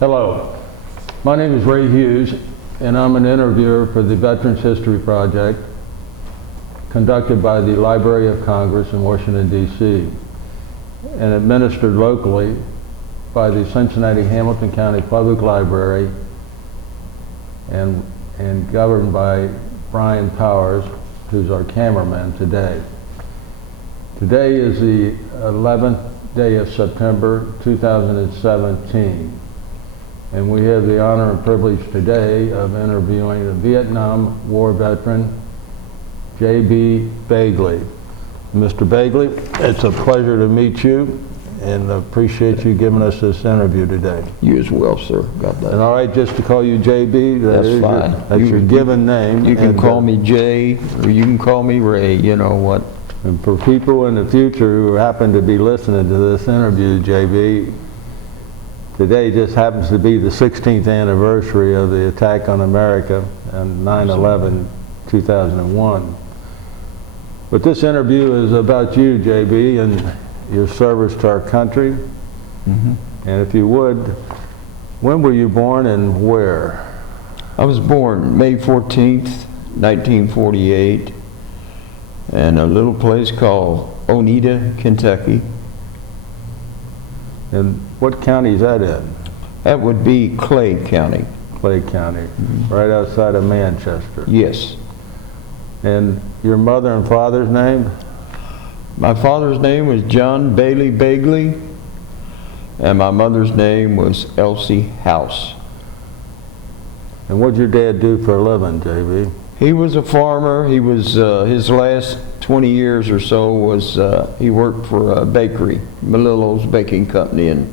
Hello, my name is Ray Hughes, and I'm an interviewer for the Veterans History Project conducted by the Library of Congress in Washington, D.C. and administered locally by the Cincinnati Hamilton County Public Library and governed by Brian Powers, who's our cameraman today. Today is the 11th day of September 2017. And we have the honor and privilege today of interviewing a Vietnam War veteran, J.B. Begley. Mr. Begley, it's a pleasure to meet you and appreciate you giving us this interview today. You as well, sir. Got that. And all right, just to call you J.B.? That's fine. That's your given name. You can call me Jay, or you can call me Ray, you know what. And for people in the future who happen to be listening to this interview, J.B., today just happens to be the 16th anniversary of the attack on America on 9/11/2001. But this interview is about you, J.B., and your service to our country. Mm-hmm. And if you would, when were you born and where? I was born May 14th, 1948, in a little place called Oneida, Kentucky. And what county is that in? That would be Clay County. Clay County, right outside of Manchester. Yes. And your mother and father's name? My father's name was John Bailey Begley, and my mother's name was Elsie House. And what did your dad do for a living, J.B.? He was a farmer. He was, his last 20 years or so was, he worked for a bakery, Melillo's Baking Company in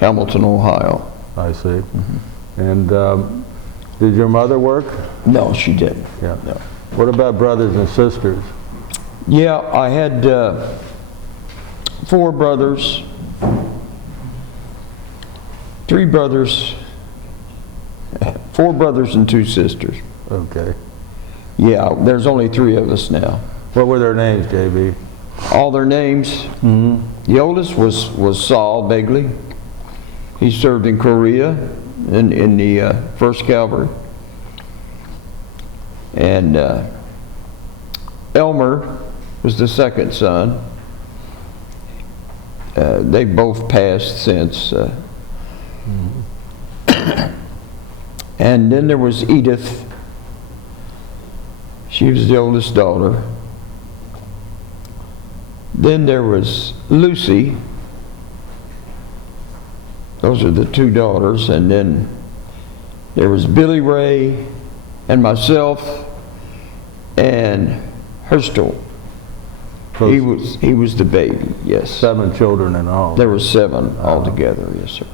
Hamilton, Ohio. I see. Mm-hmm. And did your mother work? No, she didn't. Yeah. No. What about brothers and sisters? Yeah, I had 4 brothers, 3 brothers, 4 brothers and 2 sisters. Okay. Yeah, there's only 3 of us now. What were their names, J.B.? All their names. Mm-hmm. The oldest was Saul Begley. He served in Korea in the 1st Cavalry. And Elmer was the second son. They both passed since. And then there was Edith. She was the oldest daughter. Then there was Lucy. Those are the 2 daughters. And then there was Billy Ray and myself and Herstal. He was the baby, yes. 7 children in all. There were 7 altogether, yes, sir.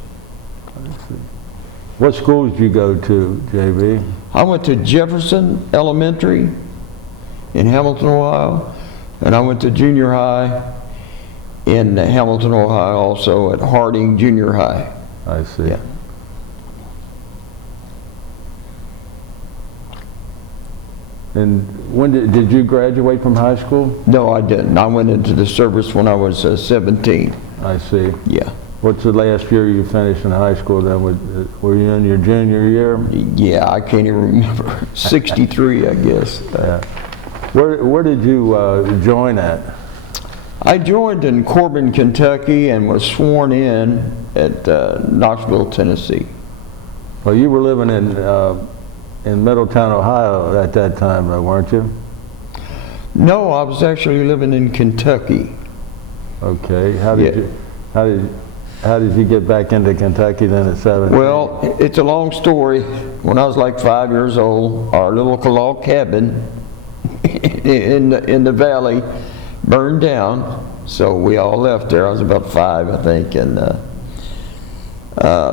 What schools did you go to, J.B.? I went to Jefferson Elementary in Hamilton, Ohio, and I went to junior high in Hamilton, Ohio, also at Harding Junior High. I see. Yeah. And when did you graduate from high school? No, I didn't. I went into the service when I was 17. I see. Yeah. What's the last year you finished in high school then? Were you in your junior year? Yeah, I can't even remember. 63, I guess. Where did you join at? I joined in Corbin, Kentucky, and was sworn in at Knoxville, Tennessee. Well, you were living in Middletown, Ohio at that time, weren't you? No, I was actually living in Kentucky. Okay. How did you get back into Kentucky then at 17? Well, it's a long story. When I was like 5 years old, our little log cabin in the valley burned down, so we all left there. I was about 5, I think, and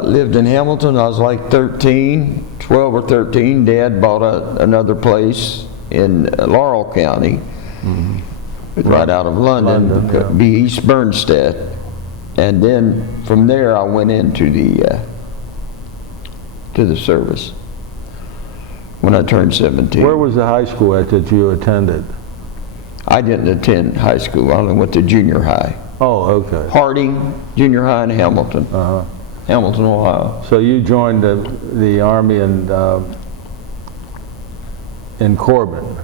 lived in Hamilton. I was like 13, 12 or 13. Dad bought another place in Laurel County, right out of London, be East Bernstead. And then from there I went into the service when I turned 17. Where was the high school at that you attended? I didn't attend high school. I only went to junior high. Oh, okay. Harding Junior High in Hamilton. Hamilton, Ohio. So you joined the Army in Corbin,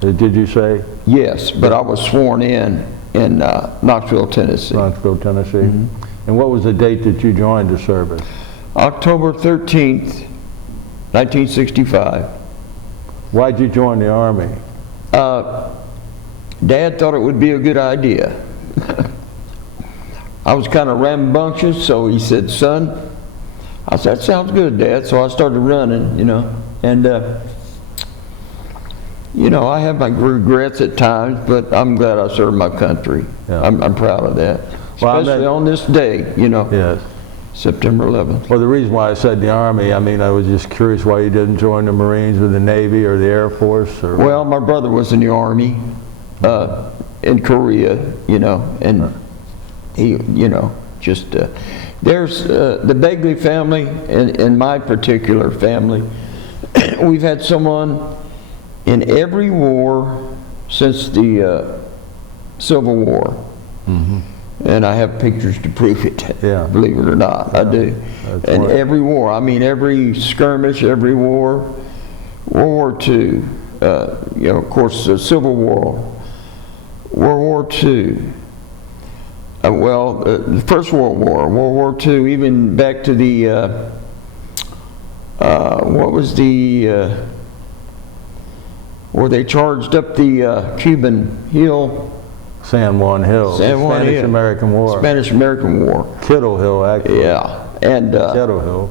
did you say? Yes, but I was sworn in Knoxville, Tennessee. Knoxville, Tennessee. And what was the date that you joined the service? October 13th, 1965. Why'd you join the Army? Dad thought it would be a good idea. I was kind of rambunctious, so he said, son, I said, that sounds good, Dad. So I started running, and I have my regrets at times, but I'm glad I served my country. Yeah. I'm proud of that, especially on this day, Yes. September 11th. Well, the reason why I said the Army, I was just curious why you didn't join the Marines or the Navy or the Air Force. Or Well, my brother was in the Army in Korea, and he, there's the Begley family, and my particular family, we've had someone in every war since the Civil War. And I have pictures to prove it, Yeah. believe it or not, I do. And every war, every skirmish, every war, World War II, of course, the Civil War, World War II, the First World War, World War II, even back to the, where they charged up the Cuban Hill, San Juan Hill, Spanish-American War. Spanish-American War. Kittle Hill, actually. Yeah, and Kittle Hill.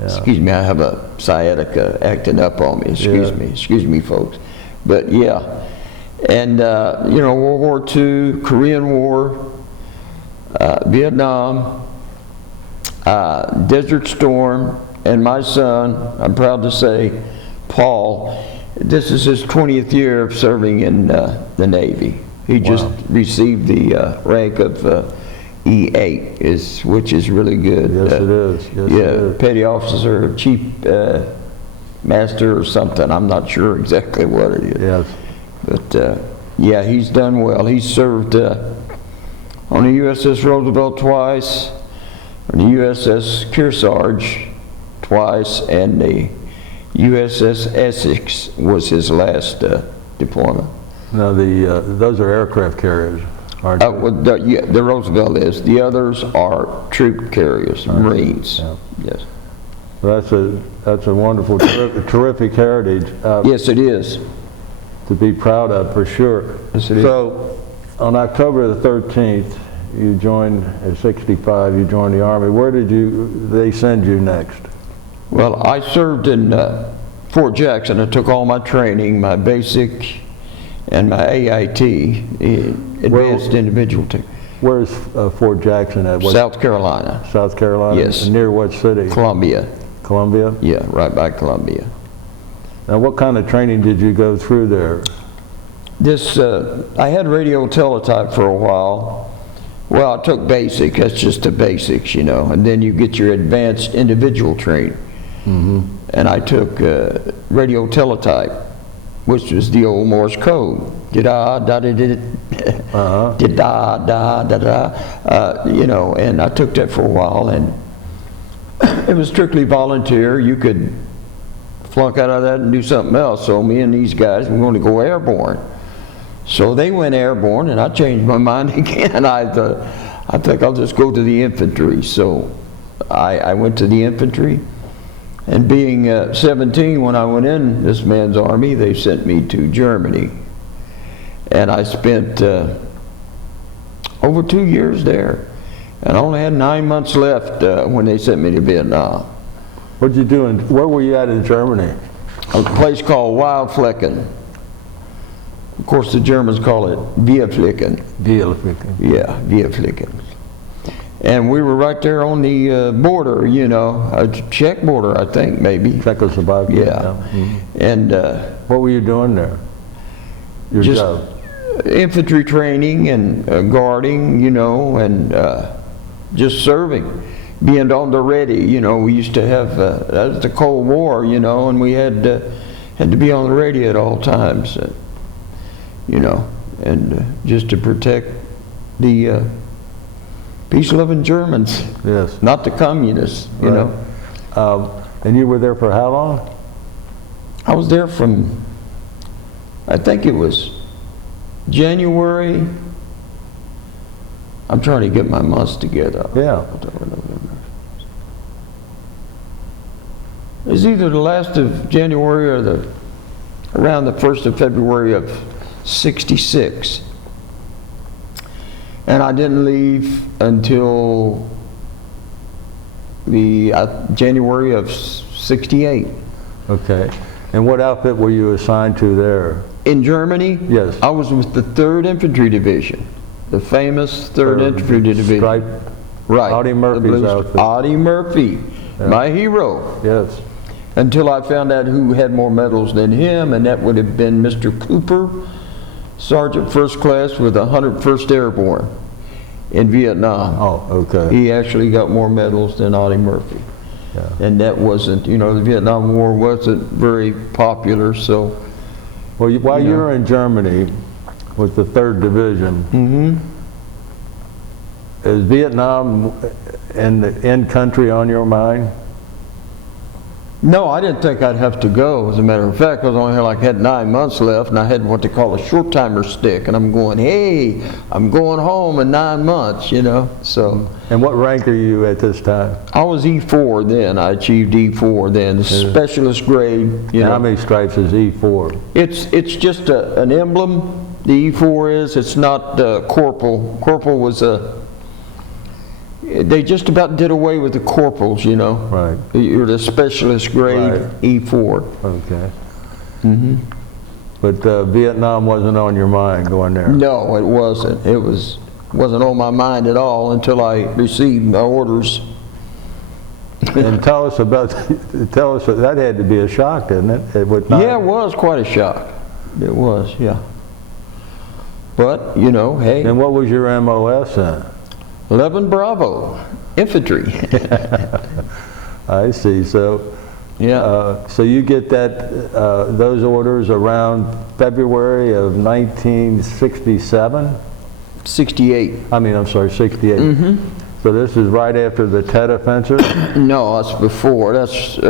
Yeah. excuse me, I have a sciatica acting up on me. Excuse me, folks. But yeah, and World War II, Korean War, Vietnam, Desert Storm, and my son, I'm proud to say, Paul, this is his 20th year of serving in the Navy. He just received the rank of E8, which is really good. Yes, it is. Yes, it is. Petty officer, chief master or something. I'm not sure exactly what it is. Yes. But yeah, he's done well. He served on the USS Roosevelt twice, on the USS Kearsarge twice, and the USS Essex was his last deployment. Now, those are aircraft carriers, aren't they? The Roosevelt is. The others are troop carriers, Marines. Yeah. Yes. That's a wonderful, terrific heritage. Yes, it is. To be proud of, for sure. Yes, it is. So, on October the 13th, you joined, at 65, you joined the Army. Where did they send you next? Well, I served in Fort Jackson. I took all my training, my basic and my AIT, Advanced Individual Team. Where's Fort Jackson at? South Carolina. South Carolina? Yes. Near what city? Columbia. Columbia? Yeah, right by Columbia. Now, what kind of training did you go through there? I had radio teletype for a while. Well, I took basic, that's just the basics, and then you get your advanced individual training. And I took radio teletype, which was the old Morse code. And I took that for a while, and it was strictly volunteer. You could flunk out of that and do something else. So me and these guys were going to go airborne. So they went airborne, and I changed my mind again. I think I'll just go to the infantry. So I went to the infantry. And being 17 when I went in this man's army, they sent me to Germany. And I spent over 2 years there. And I only had 9 months left when they sent me to Vietnam. What'd you do? Where were you at in Germany? A place called Wildflecken. Of course, the Germans call it Bierflecken. Bierflecken. Yeah, Bierflecken. And we were right there on the border, a Czech border, I think, maybe. Czechoslovakia. Yeah. And what were you doing there? Your just job? infantry training and guarding, and just serving, being on the ready. We used to have that was the Cold War, and we had to be on the ready at all times, and just to protect the peace-loving Germans, Yes. not the communists, you know. And you were there for how long? I was there from, I think it was January. I'm trying to get my months together. Yeah. It's either the last of January or around the 1st of February of '66. And I didn't leave until the January of '68. Okay. And what outfit were you assigned to there? In Germany? Yes. I was with the 3rd Infantry Division, the famous 3rd Infantry Division. Stripe. Right. Audie Murphy's outfit. Audie Murphy, my hero. Yes. Until I found out who had more medals than him, and that would have been Mr. Cooper, Sergeant First Class with the 101st Airborne in Vietnam. Oh, okay. He actually got more medals than Audie Murphy. Yeah. And that wasn't, you know, the Vietnam War wasn't very popular, so. Well, while you were in Germany with the 3rd Division, is Vietnam in country on your mind? No, I didn't think I'd have to go. As a matter of fact, I was only had 9 months left, and I had what they call a short-timer stick, and I'm going, hey, I'm going home in 9 months, you know, so. And what rank are you at this time? I was E4 then. I achieved E4 then, the specialist grade, you know. How many stripes is E4? It's just an emblem, the E4 is. It's not corporal. Corporal was they just about did away with the corporals, you know. Right. You're the specialist grade, Right. E4. Okay. But Vietnam wasn't on your mind going there? No, it wasn't. It wasn't on my mind at all until I received my orders. And tell us, that had to be a shock, didn't it? Yeah, it was quite a shock. It was, yeah. But, you know, hey. And what was your MOS then? 11 Bravo, Infantry. I see. So, Yeah. so you get those orders around February of 1967? 68. I'm sorry, 68. So this is right after the Tet Offensive? No, that's before. That's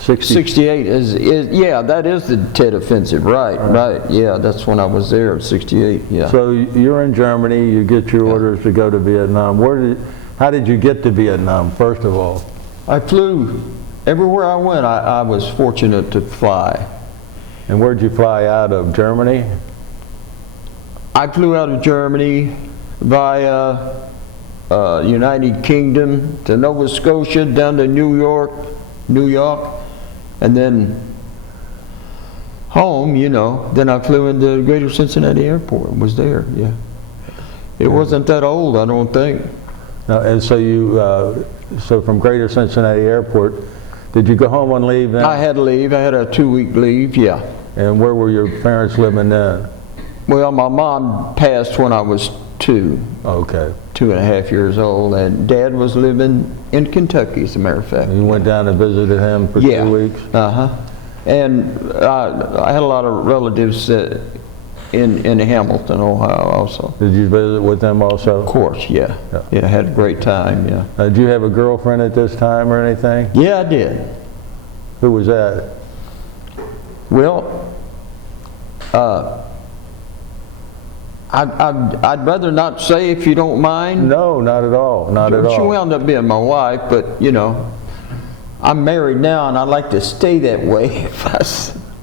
68 yeah, that is the Tet Offensive, right, yeah, that's when I was there, 68, yeah. So you're in Germany, you get your orders to go to Vietnam. How did you get to Vietnam, first of all? I flew, everywhere I went, I was fortunate to fly. And where'd you fly out of, Germany? I flew out of Germany via United Kingdom to Nova Scotia, down to New York, and then home, you know. Then I flew into Greater Cincinnati Airport and was there, yeah. It wasn't that old, I don't think. And so so from Greater Cincinnati Airport, did you go home on leave then? I had leave, I had a 2-week leave, yeah. And where were your parents living then? Well, my mom passed when I was 2. Okay. 2.5 years old, and Dad was living in Kentucky, as a matter of fact. You went down and visited him for 2 weeks? And I had a lot of relatives in Hamilton, Ohio, also. Did you visit with them also? Of course, yeah. Yeah, I had a great time, yeah. Did you have a girlfriend at this time or anything? Yeah, I did. Who was that? Well, I'd rather not say, if you don't mind. No, not at all. Not at all. She wound up being my wife, but you know, I'm married now, and I'd like to stay that way.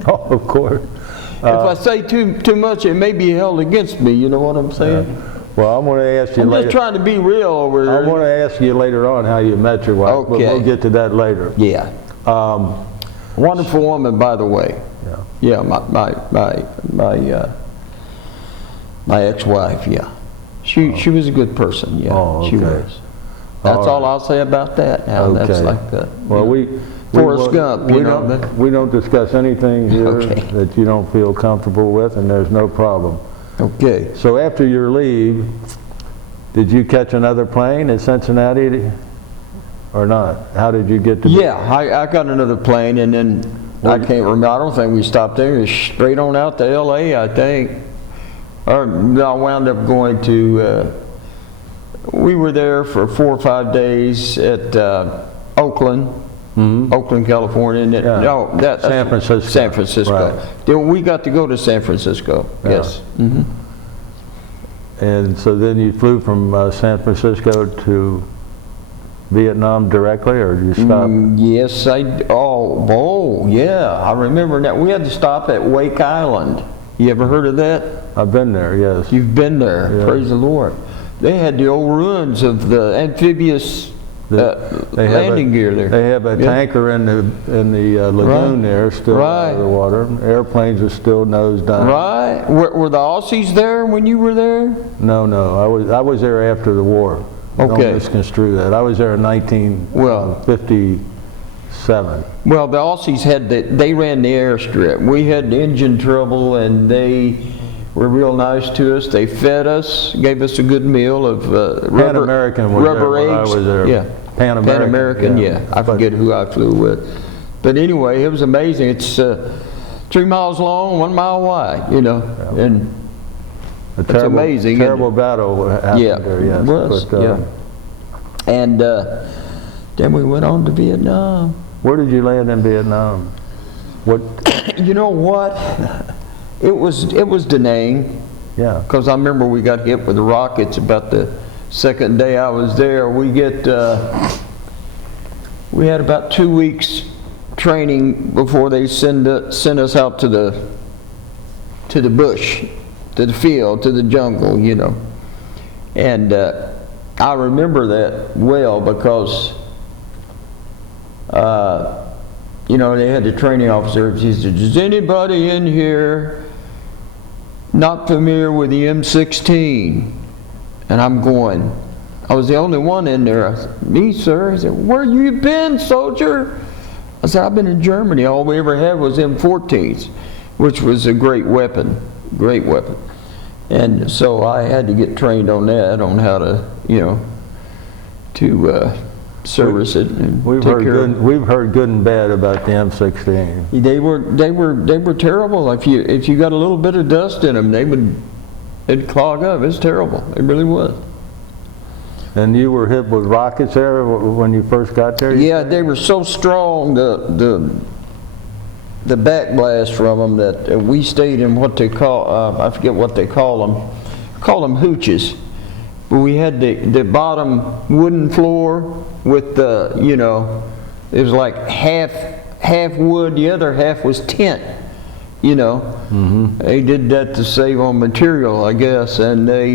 Oh, of course. If I say too much, it may be held against me. You know what I'm saying? Well, I'm going to ask you I'm later. just trying to be real over here. I'm going to ask you later on how you met your wife, but we'll get to that later. Yeah. Wonderful woman, by the way. Yeah. My ex-wife, yeah. She was a good person, yeah. Oh, okay. She was. That's all I'll say about that. Now that's like that. Well, Forrest Gump, you know. We don't discuss anything here that you don't feel comfortable with, and there's no problem. Okay. So after your leave, did you catch another plane at Cincinnati or not? How did you get to? Yeah, I got another plane, and then I can't remember. I don't think we stopped there. It was straight on out to L.A., I think. Or I wound up going to we were there for 4 or 5 days at Oakland, Oakland, California. And Yeah. no, that's San Francisco. San Francisco. Right. Then we got to go to San Francisco. Yeah. Yes. And so then you flew from San Francisco to Vietnam directly, or did you stop? Yes, oh, yeah, I remember that. We had to stop at Wake Island. You ever heard of that? I've been there, yes. You've been there, Yeah. praise the Lord. They had the old ruins of the amphibious landing gear there. They have a tanker in the lagoon there, still out of the water. Airplanes are still nose down. Right. Were the Aussies there when you were there? No, I was there after the war. Okay. Don't misconstrue that. I was there in 1957. Well, the Aussies they ran the airstrip. We had engine trouble, and they were real nice to us. They fed us, gave us a good meal of Pan American was rubber there when I eggs. was there. Yeah. Pan American, yeah. I forget who I flew with. But anyway, it was amazing. It's 3 miles long, 1 mile wide, you know. Yeah. And it's amazing. Terrible battle happened there, yes. It was, And then we went on to Vietnam. Where did you land in Vietnam? What? You know what? It was Da Nang. Yeah. Because I remember we got hit with rockets about the second day I was there. We had about 2 weeks training before they sent us out to the bush, to the field, to the jungle, you know. And I remember that well because you know, they had the training officer. He said, "Is anybody in here not familiar with the M16?" And I'm going, I was the only one in there. I said, "Me, sir?" He said, "Where you been, soldier?" I said, "I've been in Germany. All we ever had was M14s, which was a great weapon, great weapon." And so I had to get trained on that, on how to, you know, to service it. And we've heard good and bad about the M16. They were terrible. If you got a little bit of dust in them, it'd clog up. It's terrible. It really was. And you were hit with rockets there when you first got there? Yeah, they were so strong, the backblast from them, that we stayed in what they call, I forget what they call them hooches. But we had the bottom wooden floor with the, you know, it was like half wood, the other half was tent, you know. They did that to save on material, I guess, and they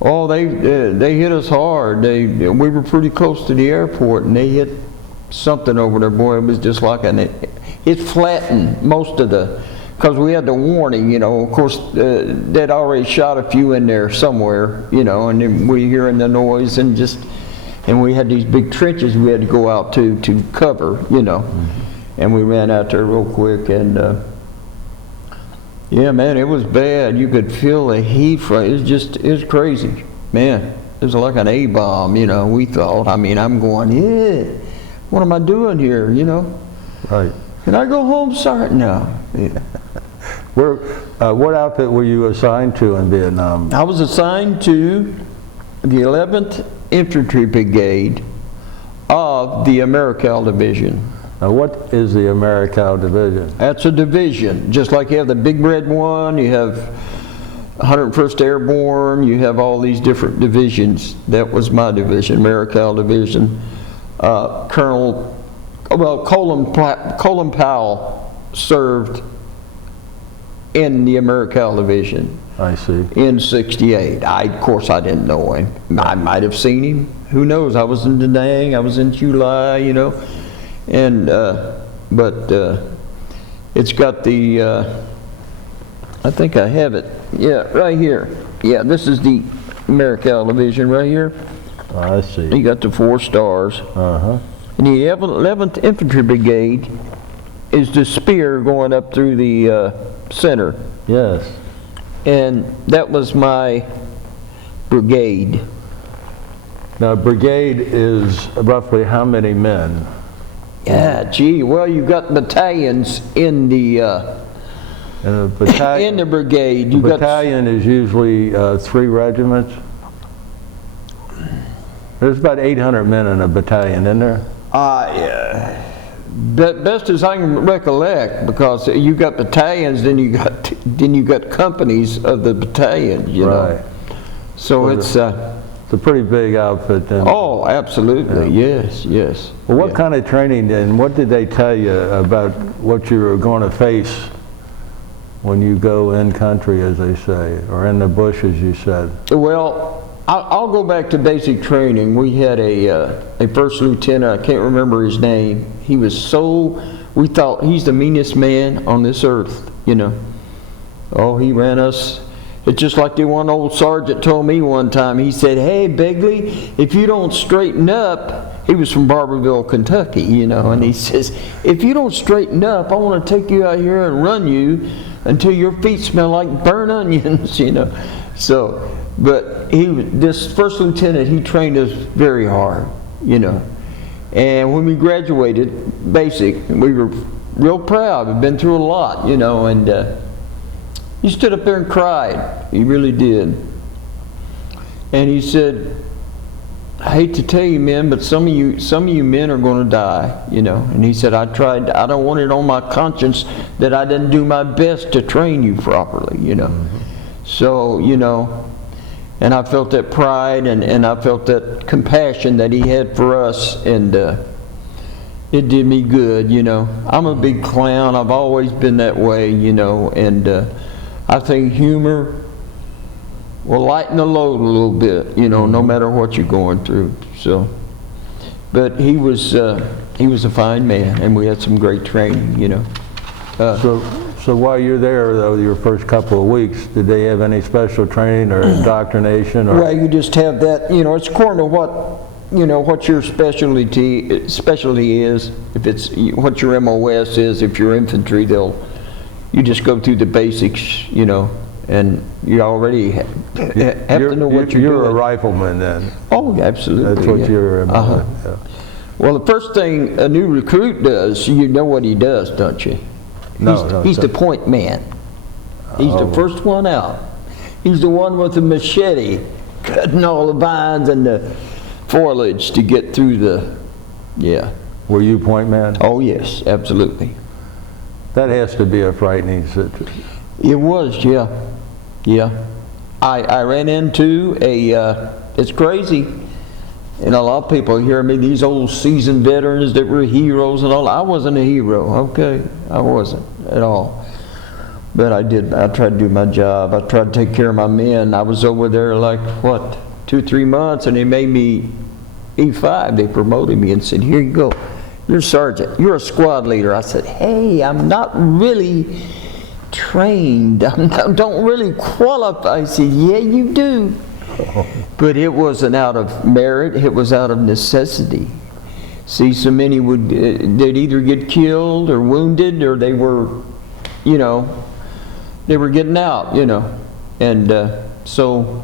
hit us hard. We were pretty close to the airport, and they hit something over there. Boy, it was just like it flattened most of because we had the warning, you know. Of course, they'd already shot a few in there somewhere, you know, and then we hearing the noise and we had these big trenches we had to go out to cover, you know. And we ran out there real quick, and yeah, man, it was bad. You could feel the heat from it. It was crazy, man. It was like an A-bomb, you know. We thought. I mean, I'm going, yeah. What am I doing here, you know? Right. Can I go home, sir? No. Yeah. What outfit were you assigned to in Vietnam? I was assigned to the 11th Infantry Brigade of the Americal Division. Now, what is the Americal Division? That's a division. Just like you have the Big Red One, you have 101st Airborne, you have all these different divisions. That was my division, Americal Division. Colin Powell served in the Americal Division. I see. In '68. Of course, I didn't know him. I might have seen him. Who knows? I was in Da Nang. I was in July, you know. And but it's got the. I think I have it. Yeah, right here. Yeah, this is the Americal Division right here. I see. You got the 4 stars. And the 11th Infantry Brigade is the spear going up through the center. Yes. And that was my brigade. Now, brigade is roughly how many men? Yeah, gee, well, you've got battalions in the battalion, in the brigade. Battalion is usually 3 regiments. There's about 800 men in a battalion, isn't there? Best as I can recollect, because you got battalions, then you got companies of the battalion, you know. So it's a pretty big outfit then. Oh, absolutely, yes. Well, what kind of training and what did they tell you about what you were going to face when you go in country, as they say, or in the bush, as you said? Well, I'll go back to basic training. We had a first lieutenant, I can't remember his name. He was we thought he's the meanest man on this earth, you know. Oh, he ran us. It's just like the one old sergeant told me one time. He said, "Hey, Begley, if you don't straighten up," he was from Barberville, Kentucky, you know, and he says, "If you don't straighten up, I want to take you out here and run you until your feet smell like burnt onions," you know. So, but this first lieutenant, he trained us very hard, you know. And when we graduated basic, we were real proud. We'd been through a lot, you know, and he stood up there and cried. He really did. And he said, "I hate to tell you, men, but some of you men are going to die, you know." And he said, I don't want it on my conscience that I didn't do my best to train you properly, you know. So, you know, and I felt that pride and I felt that compassion that he had for us, and it did me good, you know. I'm a big clown. I've always been that way, you know, and I think humor will lighten the load a little bit, you know, no matter what you're going through. So, but he was a fine man, and we had some great training, you know. So while you're there, though, your first couple of weeks, did they have any special training or indoctrination? Or? Well, you just have that, you know, it's according to what your specialty is. If it's what your MOS is, if you're infantry, you just go through the basics, you know, and you already have to know what you're doing. You're a rifleman then. Oh, absolutely. That's what you're about. Yeah. Well, the first thing a new recruit does, you know what he does, don't you? He's the point man. He's the first one out. He's the one with the machete, cutting all the vines and the foliage to get through Were you point man? Oh, yes, absolutely. That has to be a frightening situation. It was, yeah. I ran into it's crazy. And a lot of people hear me, these old seasoned veterans that were heroes and all. I wasn't a hero, okay? I wasn't at all. But I tried to do my job. I tried to take care of my men. I was over there like, 2 or 3 months, and they made me E5. They promoted me and said, "Here you go. You're a sergeant. You're a squad leader." I said, "Hey, I'm not really trained. I don't really qualify." He said, "Yeah, you do." But it wasn't out of merit, it was out of necessity. See, so many they'd either get killed or wounded, or they were, you know, they were getting out, you know. And so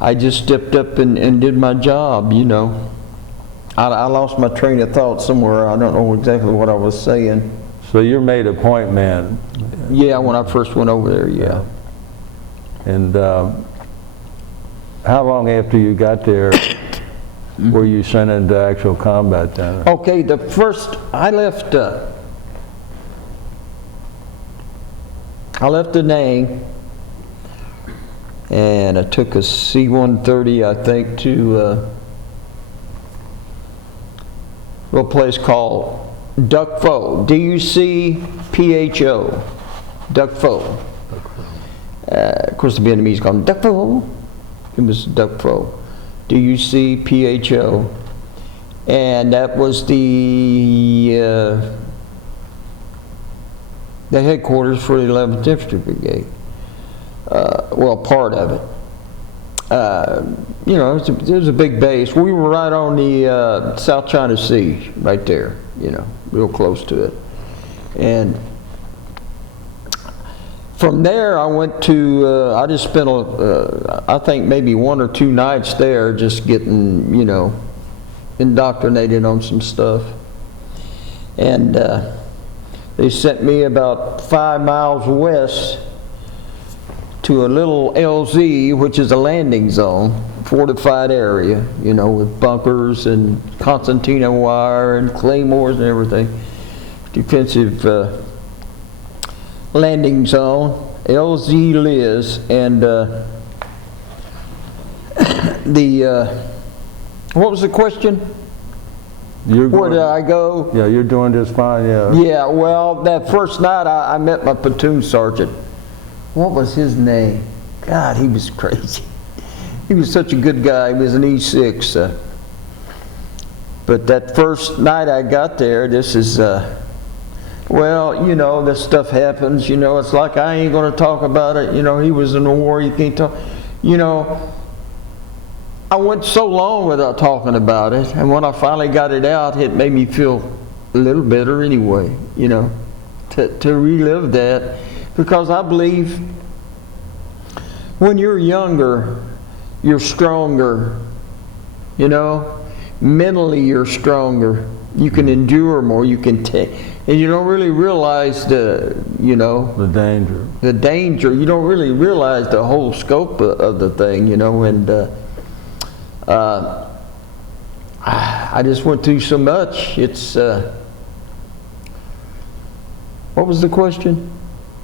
I just stepped up and did my job, you know. I lost my train of thought somewhere. I don't know exactly what I was saying. So you're made a point man. Yeah, when I first went over there, yeah. And how long after you got there were you sent into actual combat then? Okay, I left Da Nang, and I took a C-130, I think, to a little place called Duck Pho, D-U-C-P-H-O, Duck Pho. Of course, the Vietnamese call them Duck Pho. It was Duck Pho, D-U-C-P-H-O, and that was the headquarters for the 11th Infantry Brigade. Well, part of it. You know, it was a big base. We were right on the South China Sea, right there, you know, real close to it. And from there, I went to, I just spent, I think maybe 1 or 2 nights there just getting, you know, indoctrinated on some stuff. And they sent me about 5 miles west to a little LZ, which is a landing zone. fortified area, you know, with bunkers and concertina wire and claymores and everything. Defensive landing zone, LZ Liz, and what was the question? Where did I go? Yeah, you're doing just fine, yeah. Yeah, well, that first night I met my platoon sergeant. What was his name? God, he was crazy. He was such a good guy. He was an E6. But that first night I got there, this is, well, you know, this stuff happens. You know, it's like I ain't going to talk about it. You know, he was in the war, you can't talk. You know, I went so long without talking about it, and when I finally got it out, it made me feel a little better anyway, you know, to relive that, because I believe when you're younger, you're stronger, you know, mentally you're stronger, you can endure more, you can take, and you don't really realize the, you know, the danger, you don't really realize the whole scope of the thing, you know, and I just went through so much. It's what was the question?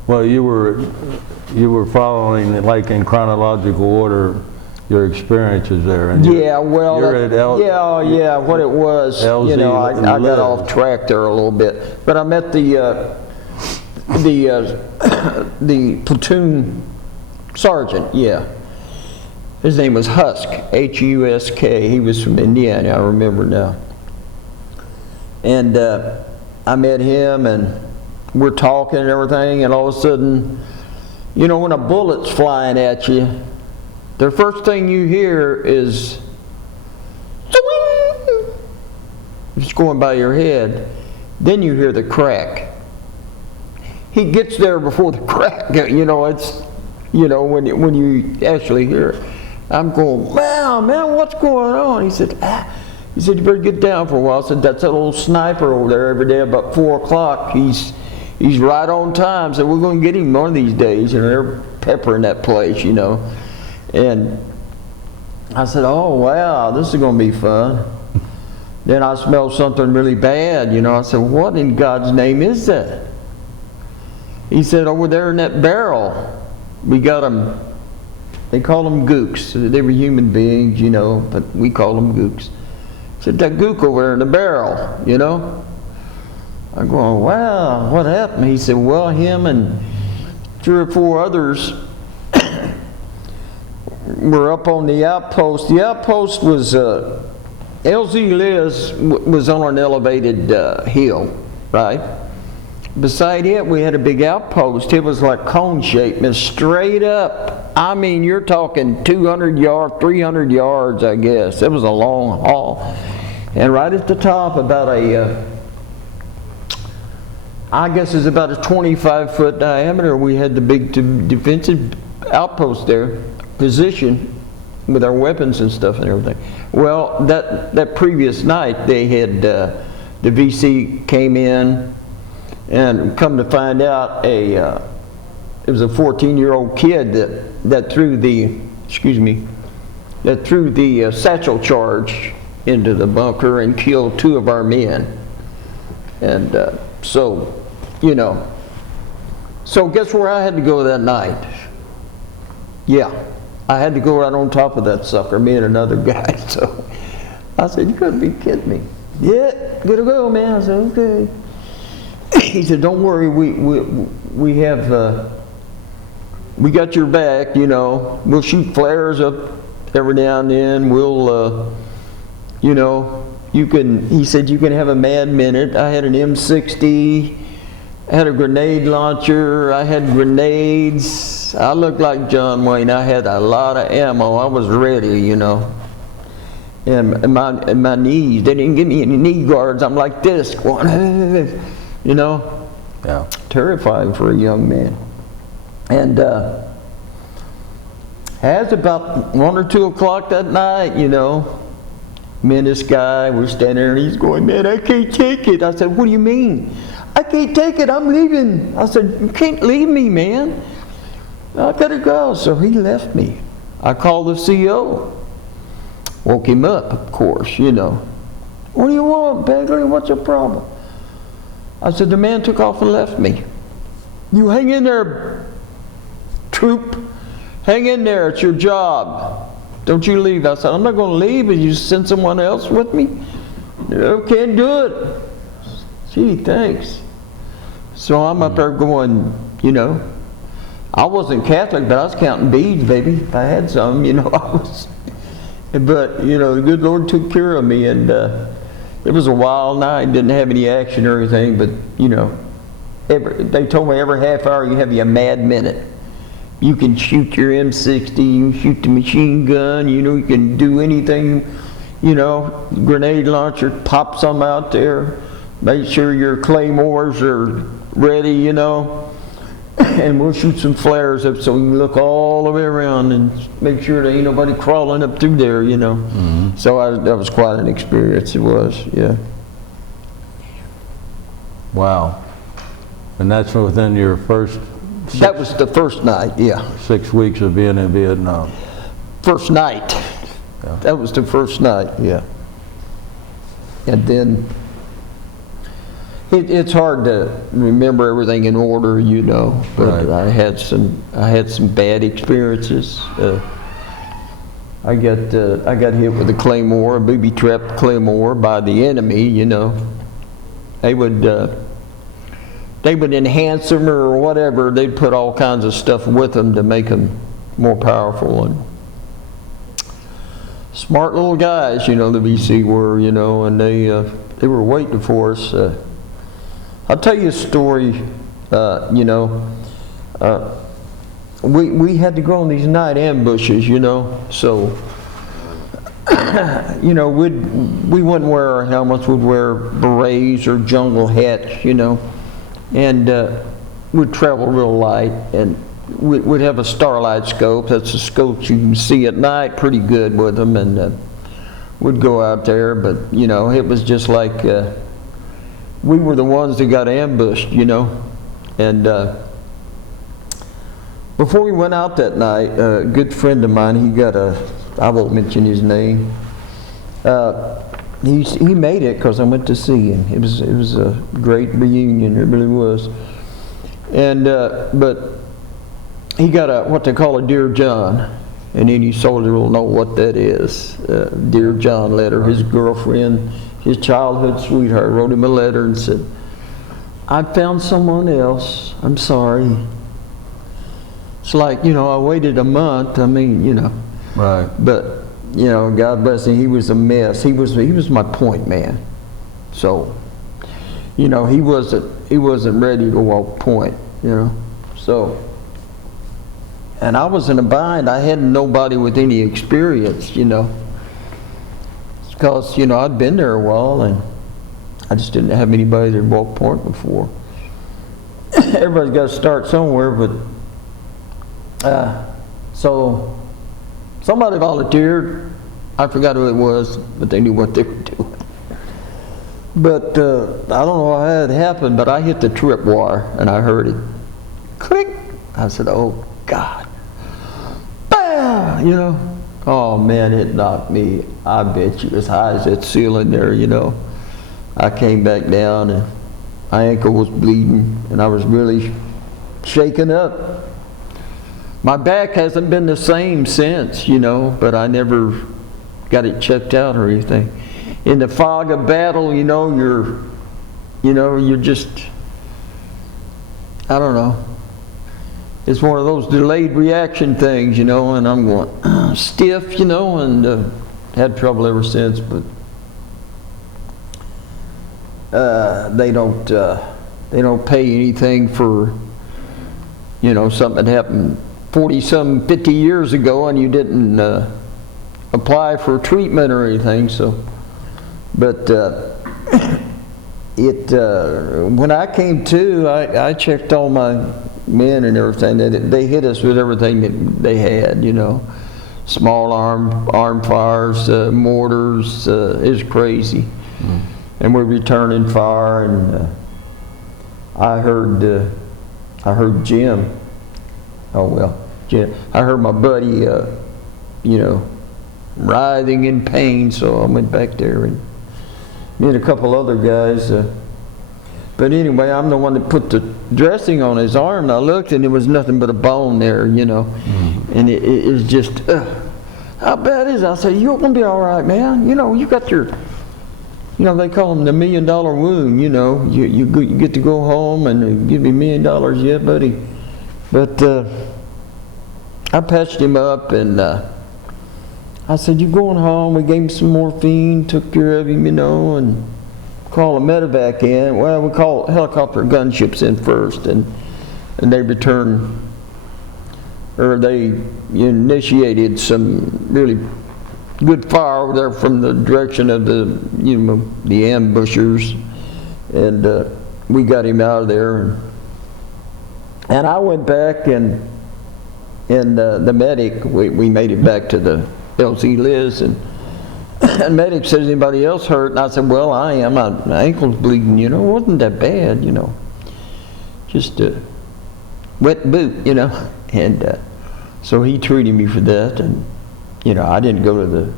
Well, you were following, like, in chronological order, your experiences there. And yeah, well, yeah, what it was, LZ, you know, I got off track there a little bit, but I met the platoon sergeant, yeah. His name was Husk, H-U-S-K. He was from Indiana, I remember now. And I met him, and we're talking and everything, and all of a sudden, you know, when a bullet's flying at you, the first thing you hear is, it's going by your head. Then you hear the crack. He gets there before the crack, you know, it's, you know, when you actually hear it. I'm going, wow, man, what's going on? He said, you better get down for a while. I said, that's that old sniper over there every day about 4 o'clock. He's right on time. So we're going to get him one of these days. You know, they're peppering that place, you know. And I said, oh, wow, this is going to be fun. Then I smelled something really bad, you know. I said, what in God's name is that? He said, over there in that barrel, we got them. They call them gooks. They were human beings, you know, but we call them gooks. He said, that gook over there in the barrel, you know. I'm going, wow, what happened? He said, well, him and 3 or 4 others were up on the outpost. The outpost was, LZ Liz was on an elevated hill, right? Beside it, we had a big outpost. It was like cone-shaped, and straight up. I mean, you're talking 200 yards, 300 yards, I guess. It was a long haul. And right at the top, about I guess it's about a 25-foot diameter, we had the big defensive outpost there, positioned with our weapons and stuff and everything. Well, that previous night, they had, the VC came in, and come to find out, it was a 14-year-old kid that threw the satchel charge into the bunker and killed 2 of our men. And so, you know, so guess where I had to go that night? Yeah, I had to go right on top of that sucker, me and another guy. So I said, you couldn't be kidding me. Yeah, gotta go, man. I said, okay. He said, don't worry, we have, we got your back, you know. We'll shoot flares up every now and then. We'll, you know, he said, you can have a mad minute. I had an M60, I had a grenade launcher, I had grenades. I looked like John Wayne. I had a lot of ammo. I was ready, you know. And my knees, they didn't give me any knee guards. I'm like this, going, you know, yeah, terrifying for a young man. And as about 1 or 2 o'clock that night, you know, me and this guy, we're standing there, and he's going, man, I can't take it. I said, what do you mean? I can't take it, I'm leaving. I said, you can't leave me, man. I gotta go. So he left me. I called the CO. Woke him up, of course, you know. What do you want, Begley? What's your problem? I said, the man took off and left me. You hang in there, troop. Hang in there, it's your job. Don't you leave. I said, I'm not going to leave, but you send someone else with me? No, can't do it. Gee, thanks. So I'm up there going, you know, I wasn't Catholic, but I was counting beads, baby. If I had some, you know, I was. But, you know, the good Lord took care of me, and it was a wild night. Didn't have any action or anything, but, you know, they told me every half hour you have a mad minute. You can shoot your M60, you can shoot the machine gun, you know, you can do anything, you know, grenade launcher, pop some out there, make sure your claymores are ready, you know, and we'll shoot some flares up so we can look all the way around and make sure there ain't nobody crawling up through there, you know. Mm-hmm. So that was quite an experience, it was, yeah. Wow. And that's within your first... That was the first night, yeah. 6 weeks of being in Vietnam. First night. Yeah. That was the first night, yeah. And then it's hard to remember everything in order, you know. But right. I had some bad experiences. I got hit with a claymore, a booby-trapped claymore by the enemy, you know. They would enhance them or whatever. They'd put all kinds of stuff with them to make them more powerful. And smart little guys, you know, the VC were, you know, and they were waiting for us. I'll tell you a story, you know. We had to go on these night ambushes, you know, so, you know, we wouldn't wear our helmets, we'd wear berets or jungle hats, you know. And we'd travel real light, and we'd have a starlight scope. That's a scope you can see at night pretty good with them, and we'd go out there. But you know, it was just like we were the ones that got ambushed, you know. And before we went out that night, a good friend of mine, he got I won't mention his name. He made it because I went to see him. It was a great reunion. It really was. And but he got what they call a Dear John, and any soldier will know what that is. Dear John letter. His girlfriend, his childhood sweetheart, wrote him a letter and said, "I found someone else. I'm sorry." It's like, you know, I waited a month. I mean, you know. Right. But. You know, God bless him, he was a mess. He was my point man. So, you know, he wasn't ready to walk point, you know. So, and I was in a bind. I had nobody with any experience, you know. Because, you know, I'd been there a while and I just didn't have anybody that walked point before. Everybody's got to start somewhere, but so somebody volunteered. I forgot who it was, but they knew what they were doing. But I don't know how it happened, but I hit the trip wire and I heard it. Click! I said, oh God. Bam! You know? Oh man, it knocked me, I bet you, as high as that ceiling there, you know. I came back down and my ankle was bleeding and I was really shaken up. My back hasn't been the same since, you know, but I never got it checked out or anything. In the fog of battle, you know, you're just, I don't know. It's one of those delayed reaction things, you know, and I'm going stiff, you know, and had trouble ever since, but they don't pay anything for, you know, something that happened 40-some, 50 years ago, and you didn't apply for treatment or anything. So, but when I came to, I checked all my men and everything. They hit us with everything that they had, you know, small arm fires, mortars. It was crazy, and we're returning fire, and I heard Jim. Oh well, Jim. I heard my buddy, you know, writhing in pain, so I went back there and me and a couple other guys. But anyway, I'm the one that put the dressing on his arm, and I looked, and there was nothing but a bone there, you know. And it was just, how bad is it? I said, you're going to be all right, man. You know, you got your, you know, they call them the $1 million wound, you know. You get to go home and give me $1 million, yeah, buddy. But I patched him up, and I said, you going home? We gave him some morphine, took care of him, you know, and called a medevac in. Well, we called helicopter gunships in first, and they returned, or they initiated some really good fire over there from the direction of the, you know, the ambushers, and we got him out of there. And I went back, and the medic, we made it back to the LZ Liz, and medic says, anybody else hurt? And I said, well, I am. My ankle's bleeding, you know. It wasn't that bad, you know. Just a wet boot, you know. And so he treated me for that, and, you know, I didn't go to the,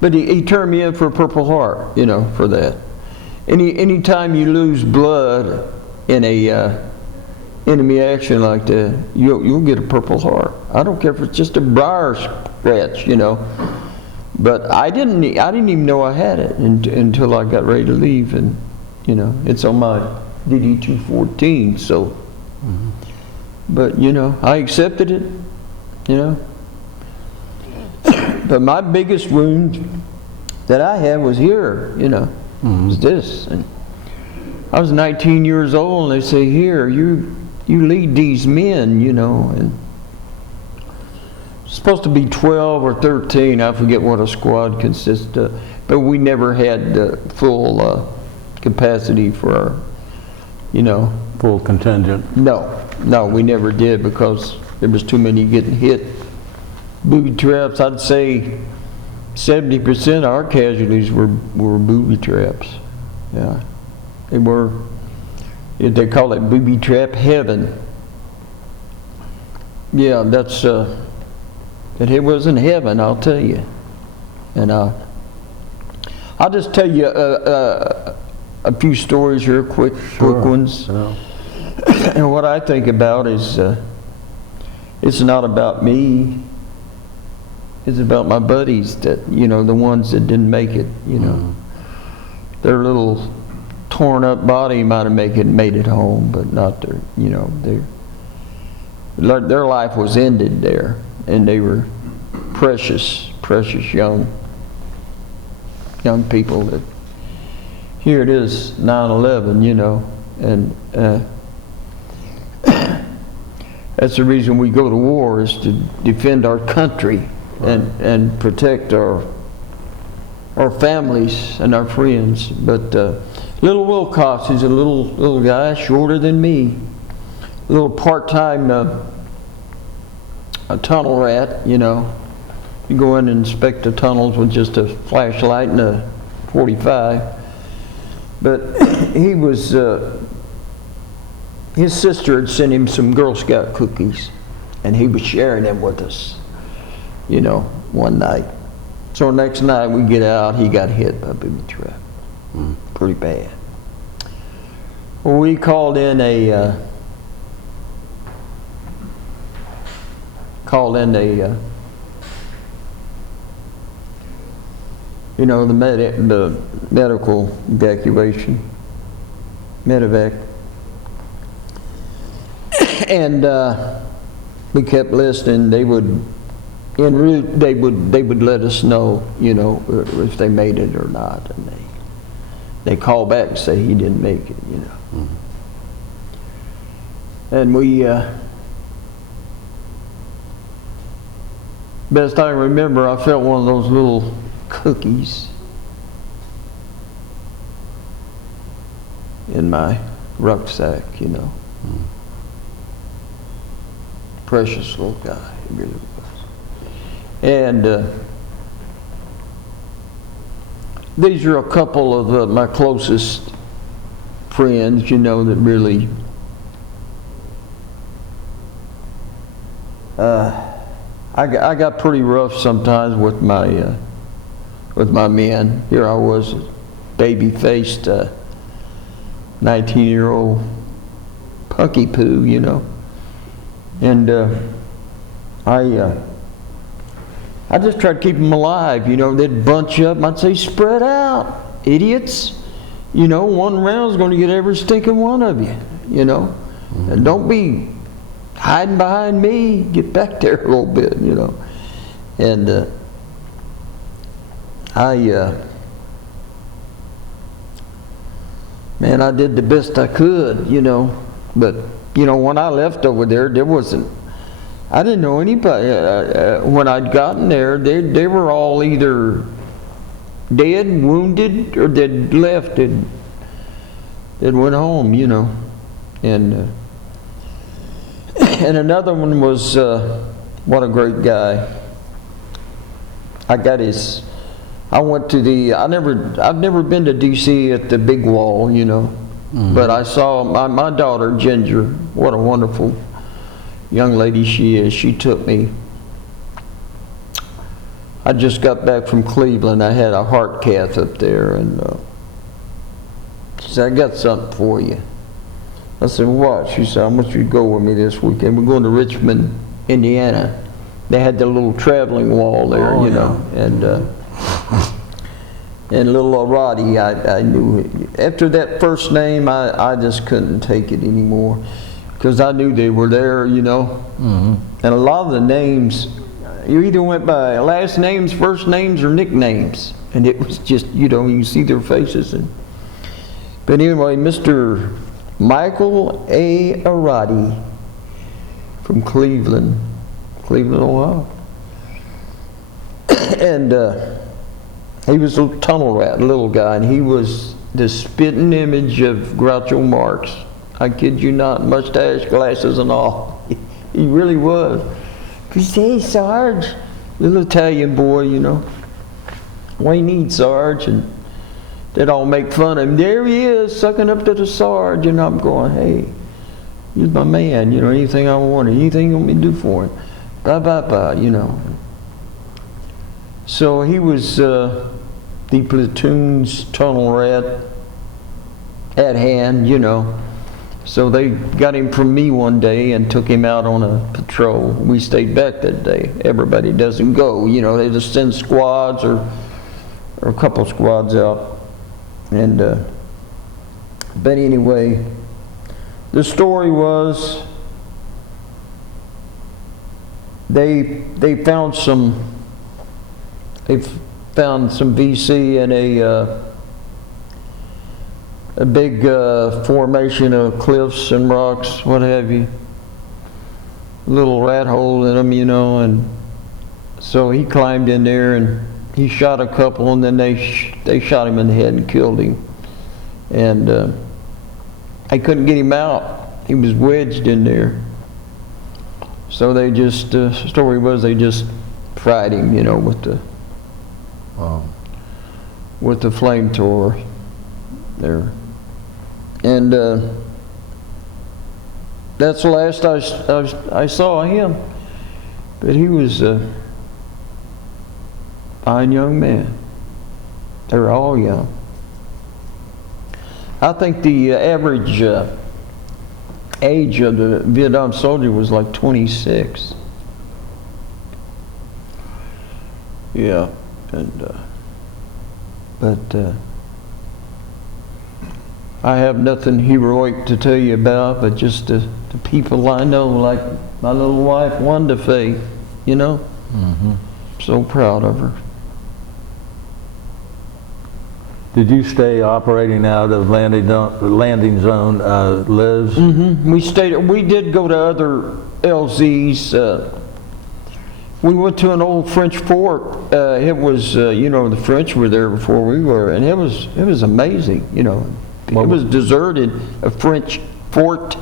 but he turned me in for a Purple Heart, you know, for that. Any time you lose blood in a enemy action like that, you'll get a Purple Heart. I don't care if it's just a briar scratch, you know. But I didn't even know I had it until I got ready to leave, and, you know, it's on my DD-214, so. But, you know, I accepted it, you know. But my biggest wound that I had was here, you know, was this. And I was 19 years old, and they say, here, you lead these men, you know, and supposed to be 12 or 13, I forget what a squad consists of, but we never had the full capacity for our, you know. Full contingent? No, we never did, because there was too many getting hit. Booby traps, I'd say 70% of our casualties were booby traps. Yeah, they were, they call it booby trap heaven. Yeah, that's, but it wasn't heaven, I'll tell you. And I'll just tell you a few stories here, quick ones. Yeah. And what I think about is, it's not about me. It's about my buddies that, you know, the ones that didn't make it, you know. Their little torn up body might have made it home, but not their, you know, their life was ended there. And they were precious young people that, here it is, 9/11, you know, and that's the reason we go to war, is to defend our country, right, and protect our families and our friends. But little Wilcox is a little guy, shorter than me, a little part-time a tunnel rat, you know. You go in and inspect the tunnels with just a flashlight and a 45. But he was, his sister had sent him some Girl Scout cookies, and he was sharing them with us, you know, one night. So next night we get out, he got hit by a booby trap. Pretty bad. Well, we called in a you know, the medical evacuation, medevac, and we kept listening. They would, en route, they would let us know, you know, if they made it or not, and they call back and say he didn't make it, you know. And we. Best I remember, I felt one of those little cookies in my rucksack, you know. Precious little guy, he really was. And these are a couple of my closest friends, you know, that really I got pretty rough sometimes with my men. Here I was, baby-faced 19-year-old punky poo, you know. And I just tried to keep them alive, you know. They'd bunch up, I'd say, spread out, idiots. You know, one round's going to get every stinking one of you, you know. And don't be hiding behind me, get back there a little bit, you know. And man, I did the best I could, you know. But, you know, when I left over there, I didn't know anybody. When I'd gotten there, they were all either dead, wounded, or they'd left. They'd went home, you know. And another one was, what a great guy. I've never been to D.C. at the big wall, you know. But I saw my daughter, Ginger, what a wonderful young lady she is. She took me. I just got back from Cleveland. I had a heart cath up there, and she said, I got something for you. I said, what? She said, I want you to go with me this weekend. We're going to Richmond, Indiana. They had the little traveling wall there, you know. And little Arati, I knew. After that first name, I just couldn't take it anymore. Because I knew they were there, you know. And a lot of the names, you either went by last names, first names, or nicknames. And it was just, you know, you see their faces. But anyway, Mr. Michael A. Arati from Cleveland, Ohio. And he was a little tunnel rat, little guy, and he was the spitting image of Groucho Marx. I kid you not, mustache, glasses, and all. He really was. He said, hey, Sarge, little Italian boy, you know. What do you need, Sarge? And they'd all make fun of him. There he is, sucking up to the Sarge. And I'm going, hey, he's my man, you know, anything I want, anything you want me to do for him. Bye, bye, bye, you know. So he was the platoon's tunnel rat at hand, you know. So they got him from me one day and took him out on a patrol. We stayed back that day. Everybody doesn't go, you know. They just send squads or a couple squads out. And but anyway, the story was they found some VC in a big formation of cliffs and rocks, what have you. A little rat hole in them, you know, and so he climbed in there and he shot a couple, and then they shot him in the head and killed him. And I couldn't get him out. He was wedged in there. So they just, the story was they just fried him, you know, with the flamethrower there. And that's the last I saw him. But he was a fine young man. They were all young. I think the average age of the Vietnam soldier was like 26. Yeah, and but I have nothing heroic to tell you about, but just the people I know, like my little wife, Wanda Faith, you know. So proud of her. Did you stay operating out of landing zone, Liz? We did go to other LZs. We went to an old French fort. It was, you know, the French were there before we were, and it was amazing, you know. It was deserted, a French fort.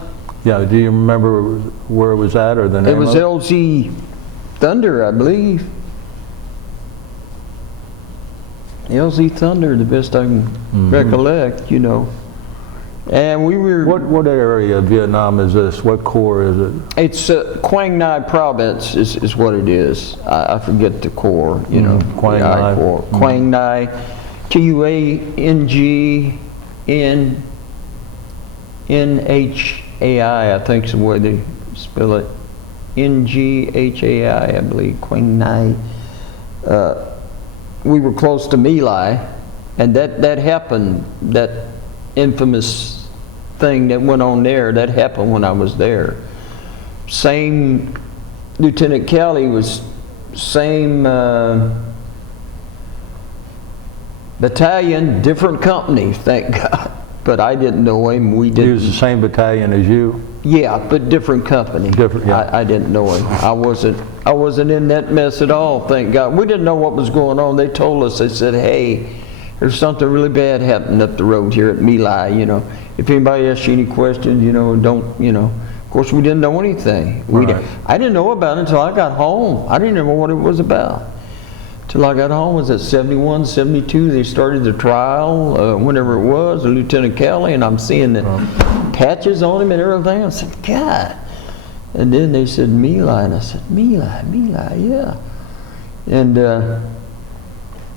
Yeah, do you remember where it was at or the name of it? It was LZ Thunder, I believe. LZ Thunder, the best I can recollect, you know. And we were... What area of Vietnam is this? What corps is it? It's Quang Ngai province is what it is. I forget the corps, you know. Quang Ngai. Corps. Quang Ngai, Quanghai, I think is the way they spell it. Nghai, I believe, Quang Ngai. We were close to Mili, and that happened, that infamous thing that went on there, that happened when I was there. Same, Lieutenant Kelly was same battalion, different company, thank God. But I didn't know him, we didn't. He was the same battalion as you? Yeah, but different company. Different, yeah. I didn't know him. I wasn't in that mess at all, thank God. We didn't know what was going on. They told us, they said, hey, there's something really bad happening up the road here at Mili, you know. If anybody asks you any questions, you know, don't, you know. Of course, we didn't know anything. Right. I didn't know about it until I got home. I didn't know what it was about. Till I got home, was it 71, 72, they started the trial, whenever it was, Lieutenant Kelly, and I'm seeing the patches on him and everything. I said, God. And then they said, Mili, and I said, Mili, yeah. And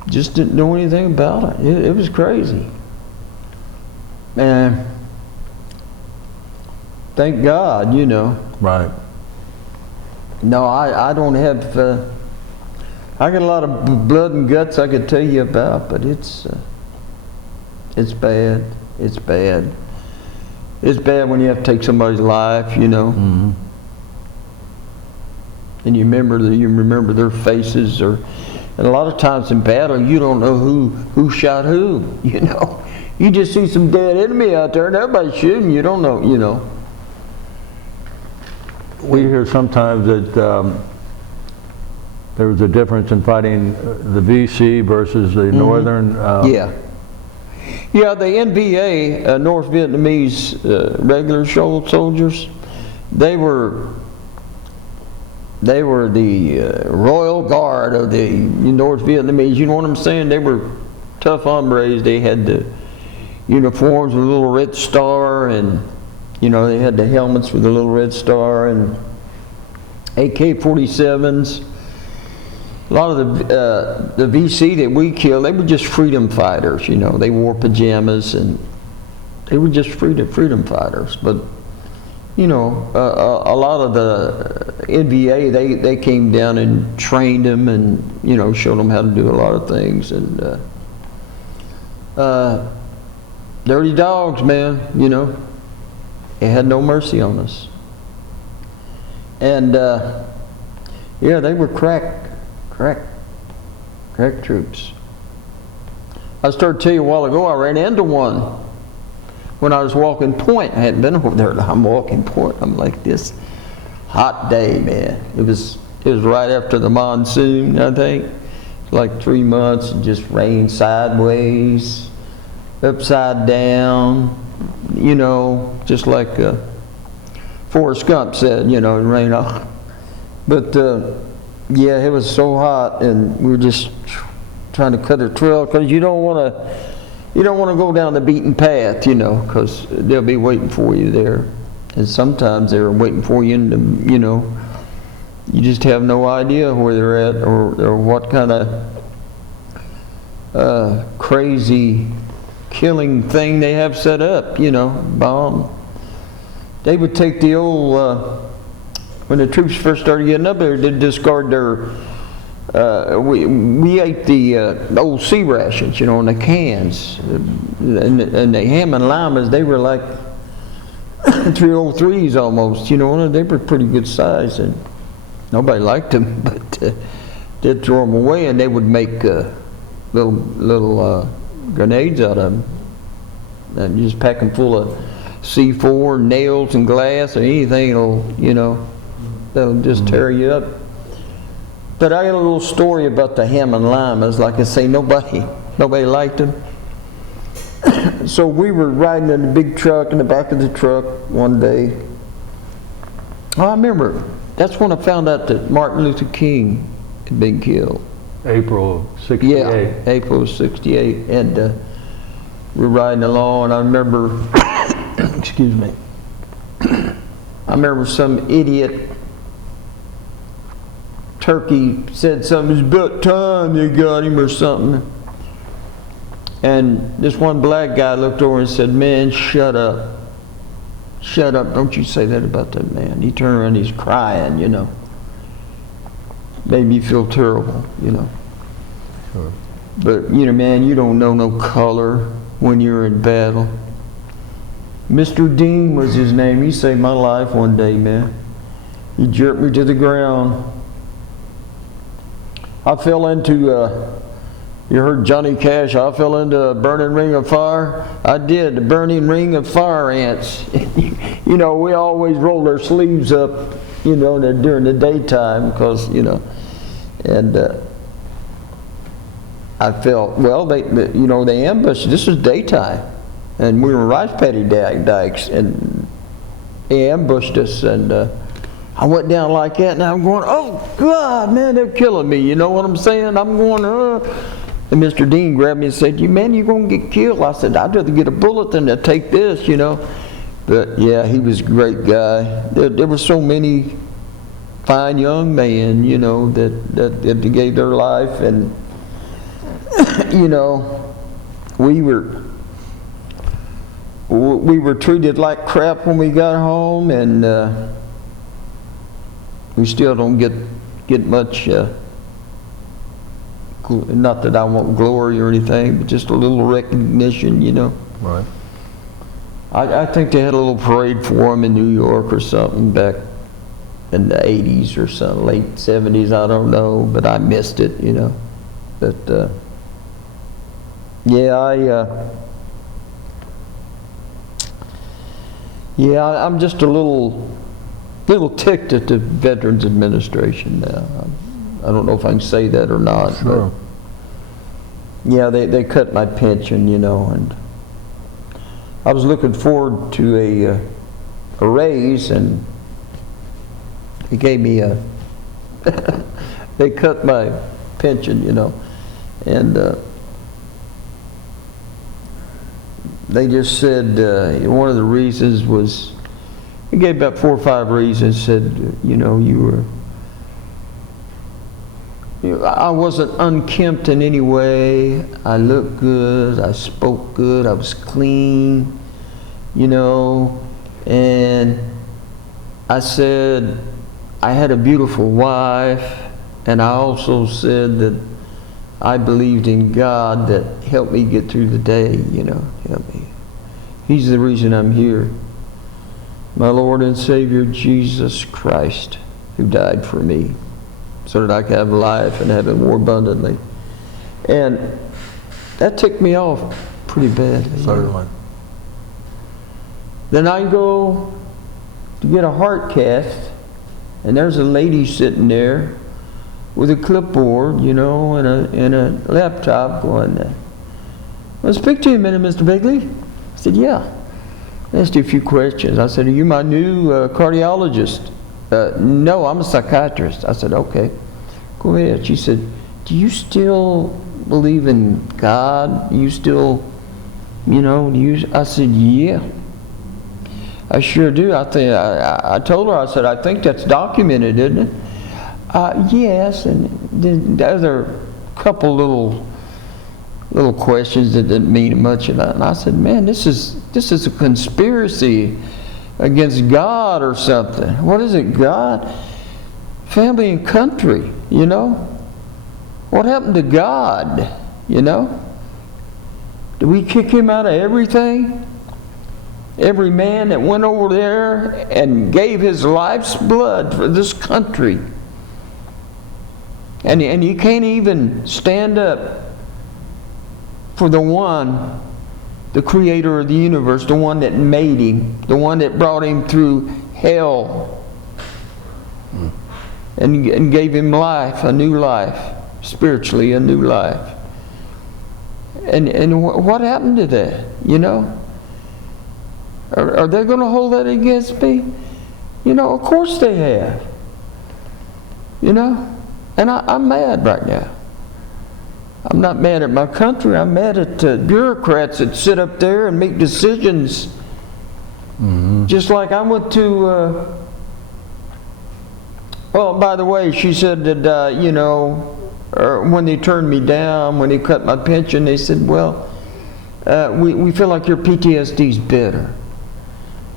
just didn't know anything about it. It was crazy. And thank God, you know. Right. No, I don't have, I got a lot of blood and guts I could tell you about, but it's bad. It's bad. It's bad when you have to take somebody's life, you know. Mm-hmm. And you remember their faces, and a lot of times in battle you don't know who shot who, you know. You just see some dead enemy out there and everybody's shooting, you don't know, you know. We hear sometimes that there was a difference in fighting the VC versus the Northern. Yeah, the NVA, North Vietnamese regular soldiers, they were the Royal Guard of the North Vietnamese. You know what I'm saying? They were tough hombres. They had the uniforms with a little red star, and you know, they had the helmets with a little red star, and AK-47s. A lot of the VC that we killed, they were just freedom fighters, you know. They wore pajamas, and they were just freedom fighters. But, you know, a lot of the NVA, they came down and trained them and, you know, showed them how to do a lot of things. And dirty dogs, man, you know. They had no mercy on us. And, yeah, they were crack troops. I started to tell you a while ago, I ran into one when I was walking point. I hadn't been over there. I'm walking point. I'm like, this hot day, man. It was right after the monsoon, I think. Like 3 months, it just rained sideways, upside down, you know, just like Forrest Gump said, you know, it rained off. But yeah, it was so hot, and we were just trying to cut a trail, because you don't want to go down the beaten path, you know, because they'll be waiting for you there. And sometimes they're waiting for you, and you know, you just have no idea where they're at, or what kind of crazy killing thing they have set up, you know, bomb. They would take the old, when the troops first started getting up there, they'd discard their, we ate the old sea rations, you know, in the cans. And the ham and limas, they were like 303s almost, you know, and they were pretty good size, and nobody liked them, but they'd throw them away, and they would make little grenades out of them, and you just pack them full of C4, nails and glass, or anything that'll just tear you up. But I got a little story about the ham and limas. Like I say, nobody liked them. So we were riding in the big truck, in the back of the truck one day. I remember, that's when I found out that Martin Luther King had been killed. April of '68. Yeah, April of '68, and we're riding along, and I remember excuse me. I remember some idiot turkey said something, it's about time they got him or something. And this one black guy looked over and said, man, shut up. Shut up, don't you say that about that man. He turned around, he's crying, you know. Made me feel terrible, you know. Sure. But, you know, man, you don't know no color when you're in battle. Mr. Dean was his name. He saved my life one day, man. He jerked me to the ground. I fell into, you heard Johnny Cash, I fell into a burning ring of fire. I did, the burning ring of fire ants. You know, we always roll our sleeves up, you know, during the daytime because, you know, and I felt, well, you know, they ambushed. This was daytime, and we were in rice paddy dikes, and they ambushed us, and I went down like that, and I'm going, oh God, man, they're killing me. You know what I'm saying? I'm going, And Mr. Dean grabbed me and said, man, you're going to get killed. I said, I'd rather get a bullet than to take this, you know. But yeah, he was a great guy. There were so many fine young men, you know, that gave their life, and you know, we were treated like crap when we got home, and we still don't get much. Not that I want glory or anything, but just a little recognition, you know. Right. I think they had a little parade for him in New York or something back in the 80s or something, late 70s, I don't know, but I missed it, you know. But I'm just a little ticked at the Veterans Administration now. I don't know if I can say that or not. Sure. But yeah, they cut my pension, you know, and I was looking forward to a raise, and they gave me they cut my pension, you know, and they just said one of the reasons was, they gave about 4 or 5 reasons, said, you know, I wasn't unkempt in any way. I looked good. I spoke good. I was clean, you know. And I said I had a beautiful wife, and I also said that I believed in God that helped me get through the day, you know, help me. He's the reason I'm here. My Lord and Savior Jesus Christ, who died for me, so that I could have life and have it more abundantly. And that ticked me off pretty bad. Certainly. Then I go to get a heart cast, and there's a lady sitting there with a clipboard, you know, and a laptop going, "I'll speak to you a minute, Mr. Begley." I said, "Yeah." I asked you a few questions. I said, "Are you my new cardiologist?" "No, I'm a psychiatrist." I said, "Okay, go ahead." She said, "Do you still believe in God? You still, you know, I said, "Yeah, I sure do." I told her, I said, "I think that's documented, isn't it?" "Yes." And then the other couple little questions that didn't mean much, and I said, "Man, this is a conspiracy against God or something. What is it, God? Family and country, you know? What happened to God, you know? Did we kick him out of everything? Every man that went over there and gave his life's blood for this country. And you can't even stand up for the one, the creator of the universe, the one that made him, the one that brought him through hell and gave him life, a new life, spiritually a new life. And what happened to that, you know? Are they going to hold that against me? You know, of course they have. You know? And I'm mad right now. I'm not mad at my country. I'm mad at bureaucrats that sit up there and make decisions Just like I went to, well, by the way, she said that, you know, when they turned me down, when they cut my pension, they said, well, we feel like your PTSD's better.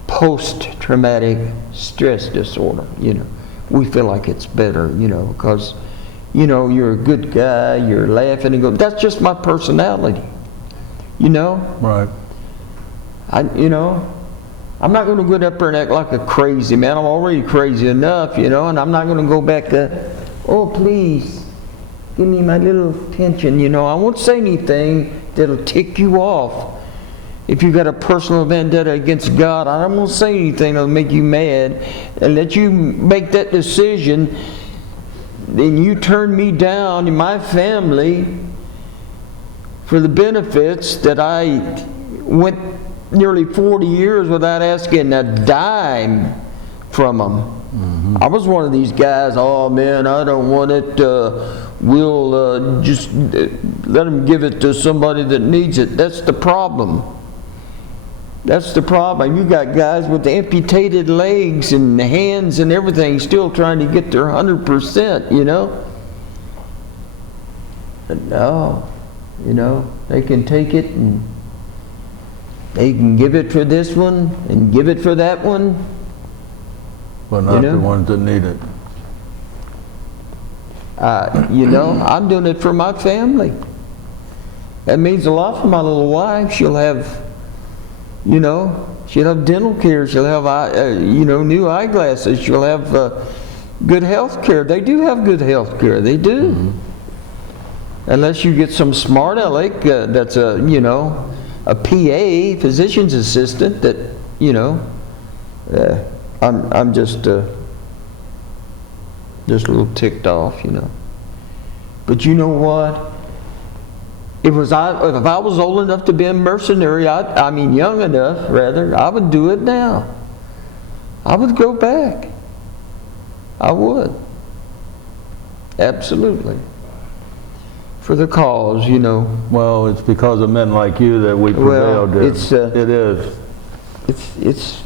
Post-traumatic stress disorder, you know. We feel like it's better, you know, because, you know, you're a good guy, you're laughing and going, that's just my personality, you know? Right. You know, I'm not going to get up there and act like a crazy man. I'm already crazy enough, you know, and I'm not going to go back to, oh, please, give me my little pension, you know. I won't say anything that'll tick you off. If you got a personal vendetta against God, I don't want to say anything that'll make you mad and let you make that decision. Then you turn me down and my family for the benefits that I went nearly 40 years without asking a dime from them. I was one of these guys, oh man, I don't want it, we'll just let them give it to somebody that needs it. That's the problem. That's the problem. You got guys with amputated legs and hands and everything still trying to get their 100%, you know? But no, you know, they can take it and they can give it for this one and give it for that one. But not the ones that need it. You know, I'm doing it for my family. That means a lot for my little wife. She'll have, you know, she'll have dental care. She'll have, you know, new eyeglasses. She'll have good health care. They do have good health care. They do. Unless you get some smart aleck that's a, you know, a PA, physician's assistant that, you know, I'm just a little ticked off, you know. But you know what? If I was old enough to be a mercenary, I mean young enough, rather, I would do it now. I would go back. I would. Absolutely. For the cause, you know. Well, it's because of men like you that we prevailed. Well, it is. It's.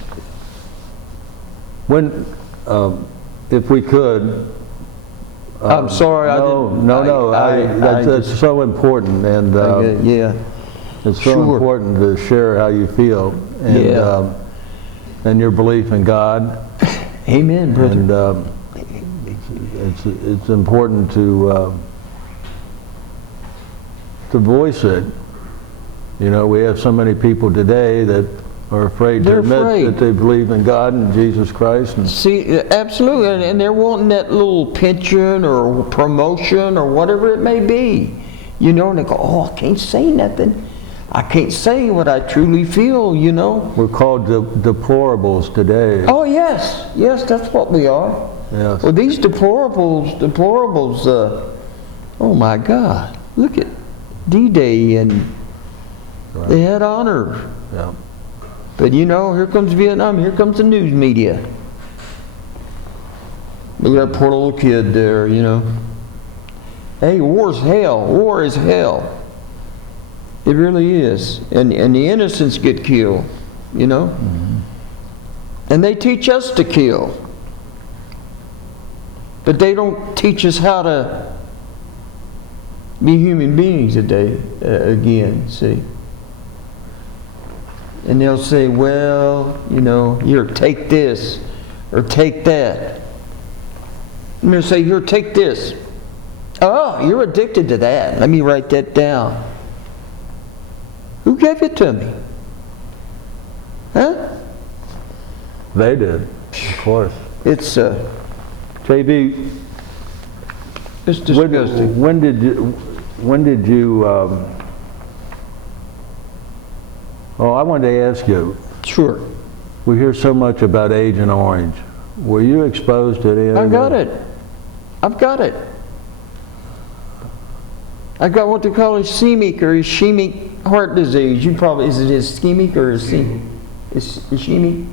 When, if we could. I'm sorry. That's so important, and yeah, it's so important to share how you feel, and and your belief in God. Amen, brother. And it's important to voice it. You know, we have so many people today that are afraid to admit that they believe in God and Jesus Christ. And see, absolutely, and they're wanting that little pension or promotion or whatever it may be. You know, and they go, oh, I can't say nothing. I can't say what I truly feel, you know. We're called deplorables today. Oh, yes. Yes, that's what we are. Yes. Well, these deplorables, oh my God, look at D-Day, and they had honor. Yeah. But you know, here comes Vietnam, here comes the news media. Look at that poor little kid there, you know. Hey, war's hell. War is hell. It really is. And the innocents get killed, you know. And they teach us to kill. But they don't teach us how to be human beings today, again, see. And they'll say, well, you know, here, take this, or take that. And they'll say, here, take this. Oh, you're addicted to that. Let me write that down. Who gave it to me? Huh? They did, of course. It's, JB, it's disgusting. When did you oh, I wanted to ask you. Sure. We hear so much about Agent Orange. Were you exposed to any of I got it. I've got it. I got what they call ischemic or ischemic heart disease. You probably, is it ischemic or ischemic? Ischemic?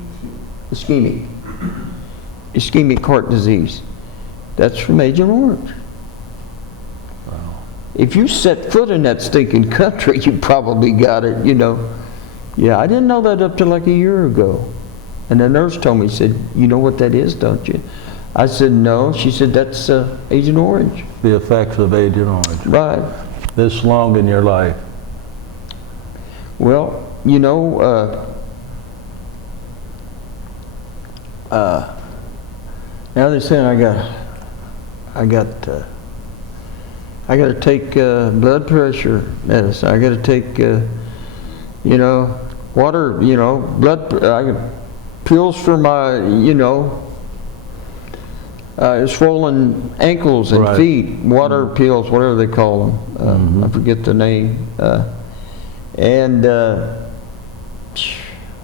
Ischemic. Ischemic heart disease. That's from Agent Orange. Wow. If you set foot in that stinking country, you probably got it, you know. Yeah, I didn't know that up to like a year ago. And the nurse told me, said, "You know what that is, don't you?" I said, "No." She said, "That's Agent Orange." The effects of Agent Orange. Right. This long in your life. Well, you know, now they're saying I got to take blood pressure medicine. I got to take, you know, water, you know, I got pills for my, you know, swollen ankles and Right. feet, water pills, whatever they call them. I forget the name. And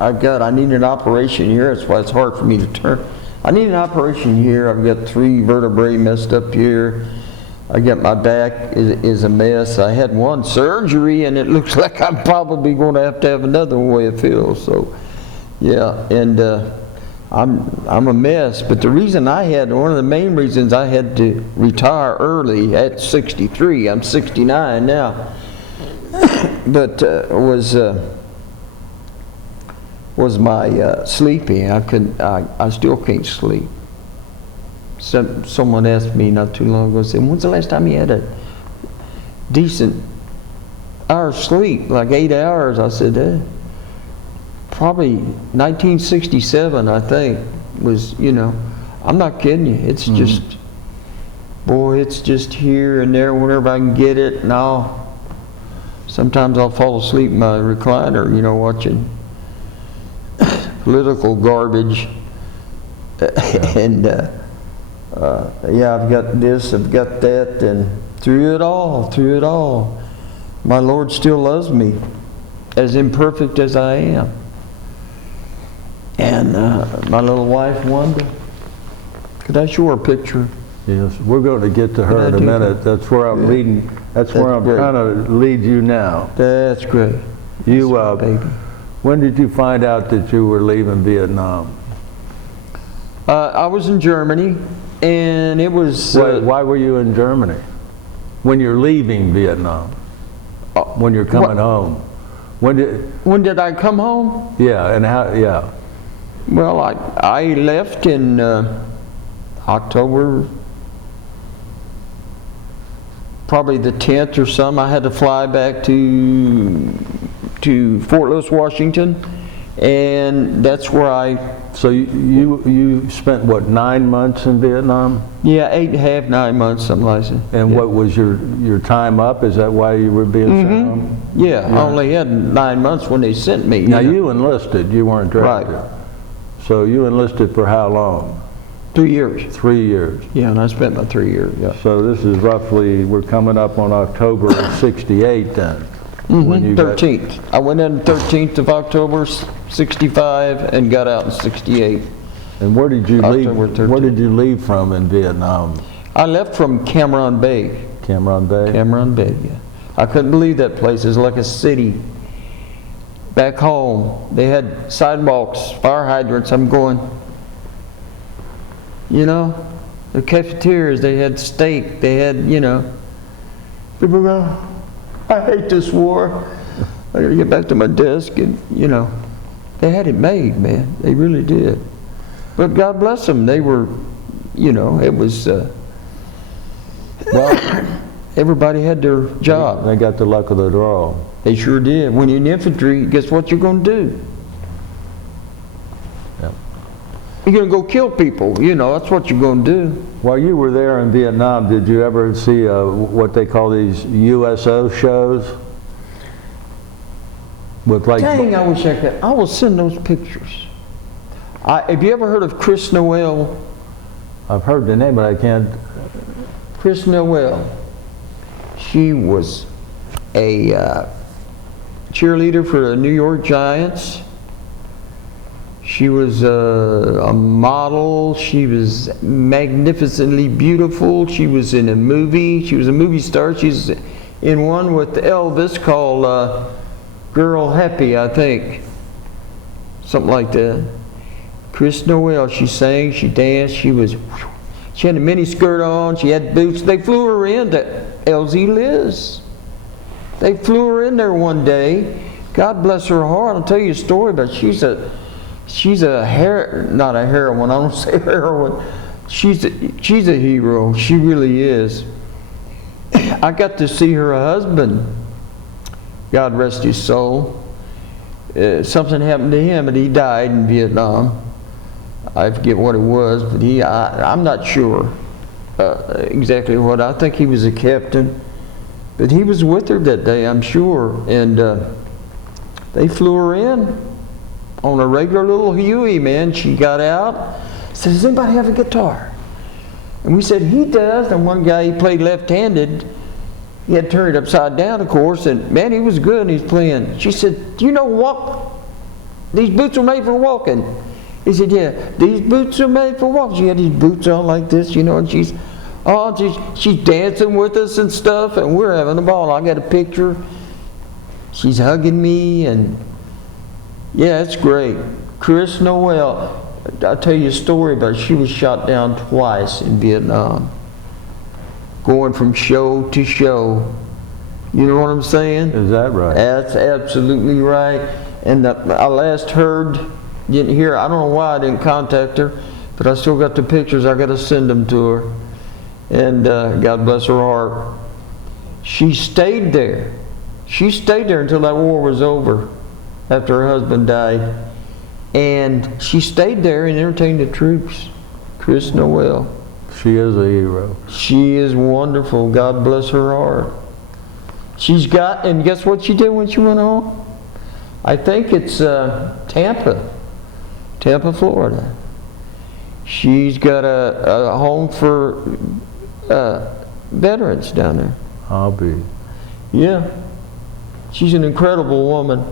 I need an operation here. That's why it's hard for me to turn. I need an operation here. I've got 3 vertebrae messed up here. I got my back is a mess. I had one surgery, and it looks like I'm probably going to have another one, the way it feels. So, yeah, and I'm a mess. But the reason one of the main reasons I had to retire early at 63. I'm 69 now. But was my sleeping. I still can't sleep. Someone asked me not too long ago, said, "When's the last time you had a decent hour's sleep, like 8 hours?" I said, probably 1967, I think, was, you know, I'm not kidding you. It's just, boy, it's just here and there whenever I can get it. And sometimes I'll fall asleep in my recliner, you know, watching political garbage. And yeah, I've got this, I've got that, and through it all, my Lord still loves me, as imperfect as I am. And my little wife, Wanda, could I show her a picture? Yes, we're going to get to her in a minute. That's where I'm leading. That's where I'm trying to lead you now. That's great. You, That's right, baby. When did you find out that you were leaving Vietnam? I was in Germany, and it was... Why were you in Germany? When you're leaving Vietnam? When you're coming home? When did I come home? Yeah, and how, yeah. Well, I left in October, probably the 10th or something. I had to fly back to Fort Lewis, Washington, and that's where So you spent, what, 9 months in Vietnam? Yeah, 8.5, 9 months, something like that. And what was your time up? Is that why you were being sent home? Yeah, I only had 9 months when they sent me. Now you enlisted, you weren't drafted. Right. So you enlisted for how long? 3 years. 3 years. Yeah, and I spent my 3 years, yeah. So this is roughly, we're coming up on October of 68 then. When you 13th. I went in 13th of October, 65, and got out in 68. And where did you leave? October 13th. Where did you leave from in Vietnam? I left from Cam Ranh Bay. Cam Ranh Bay? Cam Ranh Bay, yeah. I couldn't believe that place. It was like a city. Back home, they had sidewalks, fire hydrants. I'm going, you know, the cafeterias, they had steak, they had, you know, people go, "I hate this war. I gotta get back to my desk," and, you know, they had it made, man. They really did. But God bless them. They were, you know, it was, well, everybody had their job. They got the luck of the draw. They sure did. When you're in infantry, guess what you're going to do? Yep. You're going to go kill people. You know, that's what you're going to do. While you were there in Vietnam, did you ever see what they call these USO shows? With like, Dang, I wish I could. I will send those pictures. Have you ever heard of Chris Noel? I've heard the name, but I can't. Chris Noel. She was a cheerleader for the New York Giants. She was a model. She was magnificently beautiful. She was in a movie. She was a movie star. She's in one with Elvis called Girl Happy, I think. Something like that. Chris Noel, she sang, she danced, she had a mini skirt on, she had boots. They flew her into LZ Liz. They flew her in there one day. God bless her heart. I'll tell you a story, but she's she's not a heroine, I don't say heroine. She's a hero, she really is. I got to see her husband, God rest his soul. Something happened to him and he died in Vietnam. I forget what it was, but I'm not sure exactly what. I think he was a captain, but he was with her that day, I'm sure. And they flew her in on a regular little Huey, man. She got out, said, "Does anybody have a guitar?" And we said, "He does." And one guy, he played left-handed. He had turned it upside down, of course, and man, he was good and he's playing. She said, "Do you know what? These boots are made for walking." He said, "Yeah, these boots are made for walking." She had these boots on like this, you know, and she's dancing with us and stuff, and we're having a ball. I got a picture. She's hugging me, and yeah, it's great. Chris Noel, I'll tell you a story about her. She was shot down twice in Vietnam, going from show to show. You know what I'm saying? Is that right? That's absolutely right. And I last heard, didn't hear, I don't know why I didn't contact her, but I still got the pictures. I got to send them to her. And God bless her heart. She stayed there. She stayed there until that war was over, after her husband died. And she stayed there and entertained the troops. Chris Noel. She is a hero. She is wonderful. God bless her heart. She's got, and guess what she did when she went home? I think it's Tampa, Florida. She's got a home for veterans down there. I'll be. Yeah. She's an incredible woman.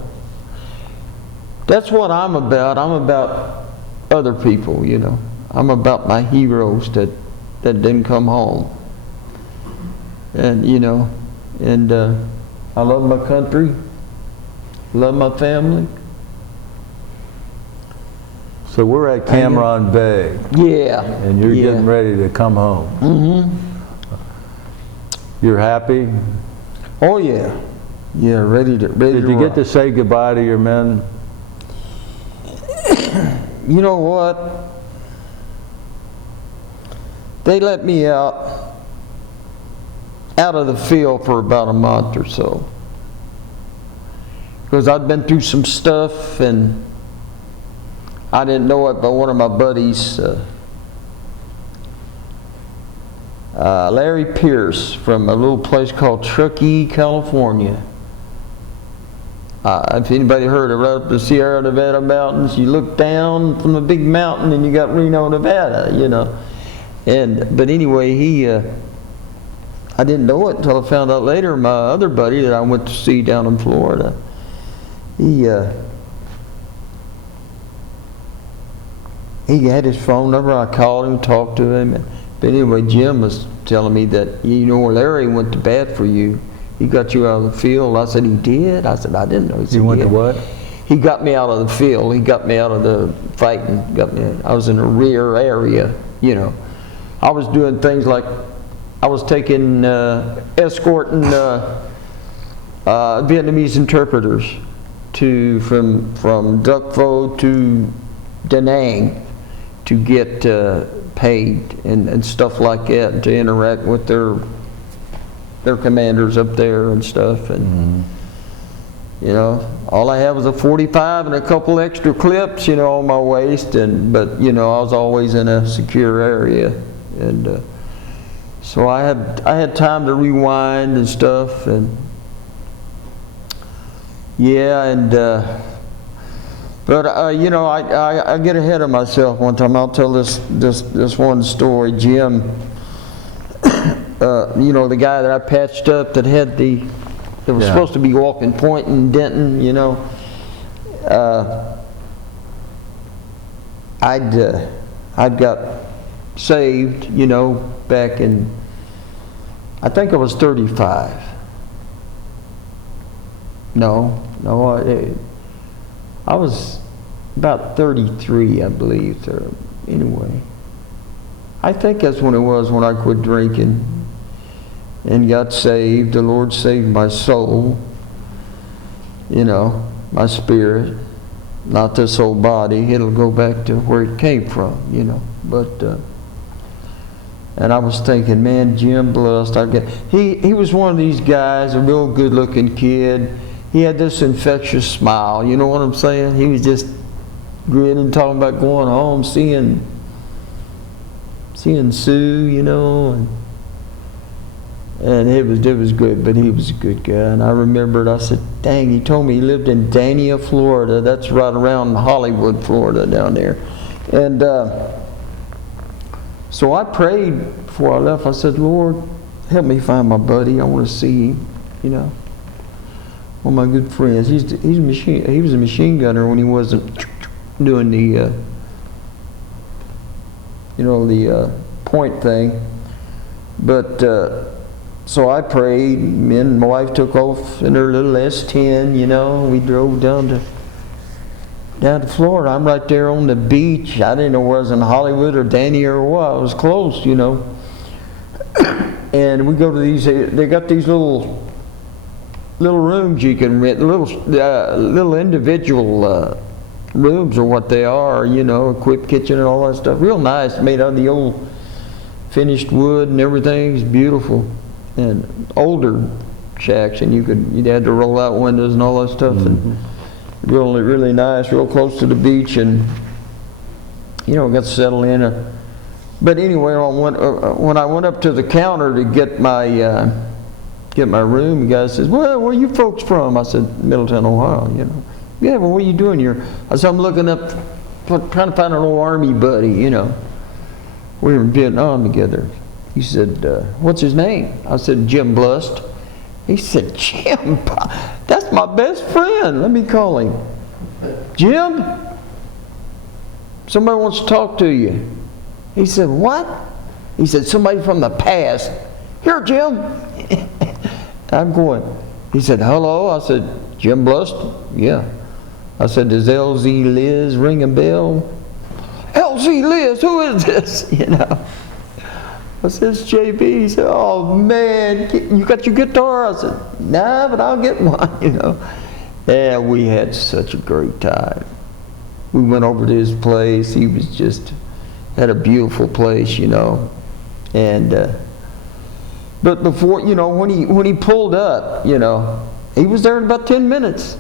That's what I'm about. I'm about other people, you know. I'm about my heroes that didn't come home. And, you know, and I love my country, love my family. So we're at Cameron Bay. Yeah. And you're getting ready to come home. Mm-hmm. You're happy? Oh yeah. Yeah, ready to Did you rock. get to say goodbye to your men? You know what? They let me out of the field for about a month or so. Because I'd been through some stuff and I didn't know it, but one of my buddies, Larry Pierce, from a little place called Truckee, California. If anybody heard of right up the Sierra Nevada mountains, you look down from a big mountain and you got Reno, Nevada, you know. But anyway, I didn't know it until I found out later. My other buddy that I went to see down in Florida, he had his phone number. I called him, talked to him. But anyway, Jim was telling me that, you know, Larry went to bat for you. He got you out of the field. I said, he did? I said, I didn't know. He said, You went to what? He got me out of the field. He got me out of the fighting. I was in the rear area, you know. I was doing things like, I was taking, escorting Vietnamese interpreters from Duc Pho to Da Nang to get paid and stuff like that, to interact with their commanders up there and stuff. And you know, all I had was a 45 and a couple extra clips, you know, on my waist. But you know, I was always in a secure area, and so I had time to rewind and stuff. And yeah, and but you know, I get ahead of myself one time. I'll tell this one story. Jim, you know, the guy that I patched up that was supposed to be walking Point in Denton, you know, I'd got saved, you know, back in, I think I was 35. No, I was about 33, I believe. So anyway, I think that's when it was, when I quit drinking and got saved. The Lord saved my soul, you know, my spirit. not this whole body. It'll go back to where it came from, you know. But and I was thinking, man, Jim Blust, he was one of these guys, a real good-looking kid. He had this infectious smile, you know what I'm saying? He was just grinning, talking about going home, seeing Sue, you know, and it was good, but he was a good guy. And I remembered, I said, dang, he told me he lived in Dania, Florida. That's right around Hollywood, Florida, down there. And so I prayed before I left. I said, Lord, help me find my buddy. I want to see him, you know. One of my good friends. He was a machine gunner when he wasn't doing the, you know, the point thing. But so I prayed. Me and my wife took off in her little S10. You know, we drove down to Florida. I'm right there on the beach. I didn't know where I was, in Hollywood or Dania or what. I was close, you know. And we go to these. They got these little rooms you can rent. Little individual rooms are what they are. You know, equipped kitchen and all that stuff. Real nice, made out of the old finished wood and everything. It's beautiful. And older shacks, and you'd had to roll out windows and all that stuff. And really nice, real close to the beach, and you know, got settled in. But anyway, when I went up to the counter to get my room, the guy says, "Well, where are you folks from?" I said, "Middletown, Ohio." You know, "Yeah, well, what are you doing here?" I said, "I'm looking up, trying to find an old army buddy." You know, we were in Vietnam together. He said, "What's his name?" I said, "Jim Blust." He said, "Jim, that's my best friend. Let me call him." "Jim, somebody wants to talk to you." He said, "What?" He said, "Somebody from the past." "Here, Jim." I'm going. He said, "Hello." I said, "Jim Blust?" "Yeah." I said, "Does LZ Liz ring a bell?" "LZ Liz, who is this?" You know. I said, "It's JB." He said, "Oh man, you got your guitar?" I said, "Nah, but I'll get one," you know. And we had such a great time. We went over to his place. He was just, had a beautiful place, you know. And, but before, you know, when he pulled up, you know, he was there in about 10 minutes.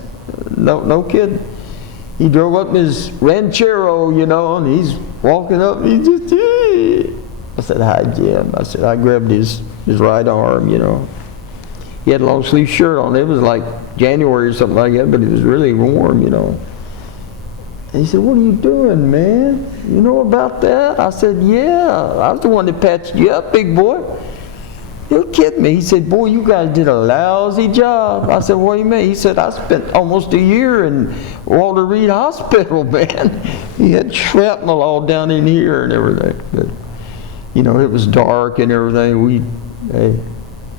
No kidding. He drove up in his Ranchero, you know, and he's walking up, and he just, hey. I said, "Hi, Jim." I said, I grabbed his right arm, you know. He had a long sleeve shirt on. It was like January or something like that, but it was really warm, you know. And he said, "What are you doing, man? You know about that?" I said, "Yeah, I was the one that patched you up, big boy." He'll kid me. He said, "Boy, you guys did a lousy job." I said, "What do you mean?" He said, "I spent almost a year in Walter Reed Hospital, man." He had shrapnel all down in here and everything. But, you know, it was dark and everything.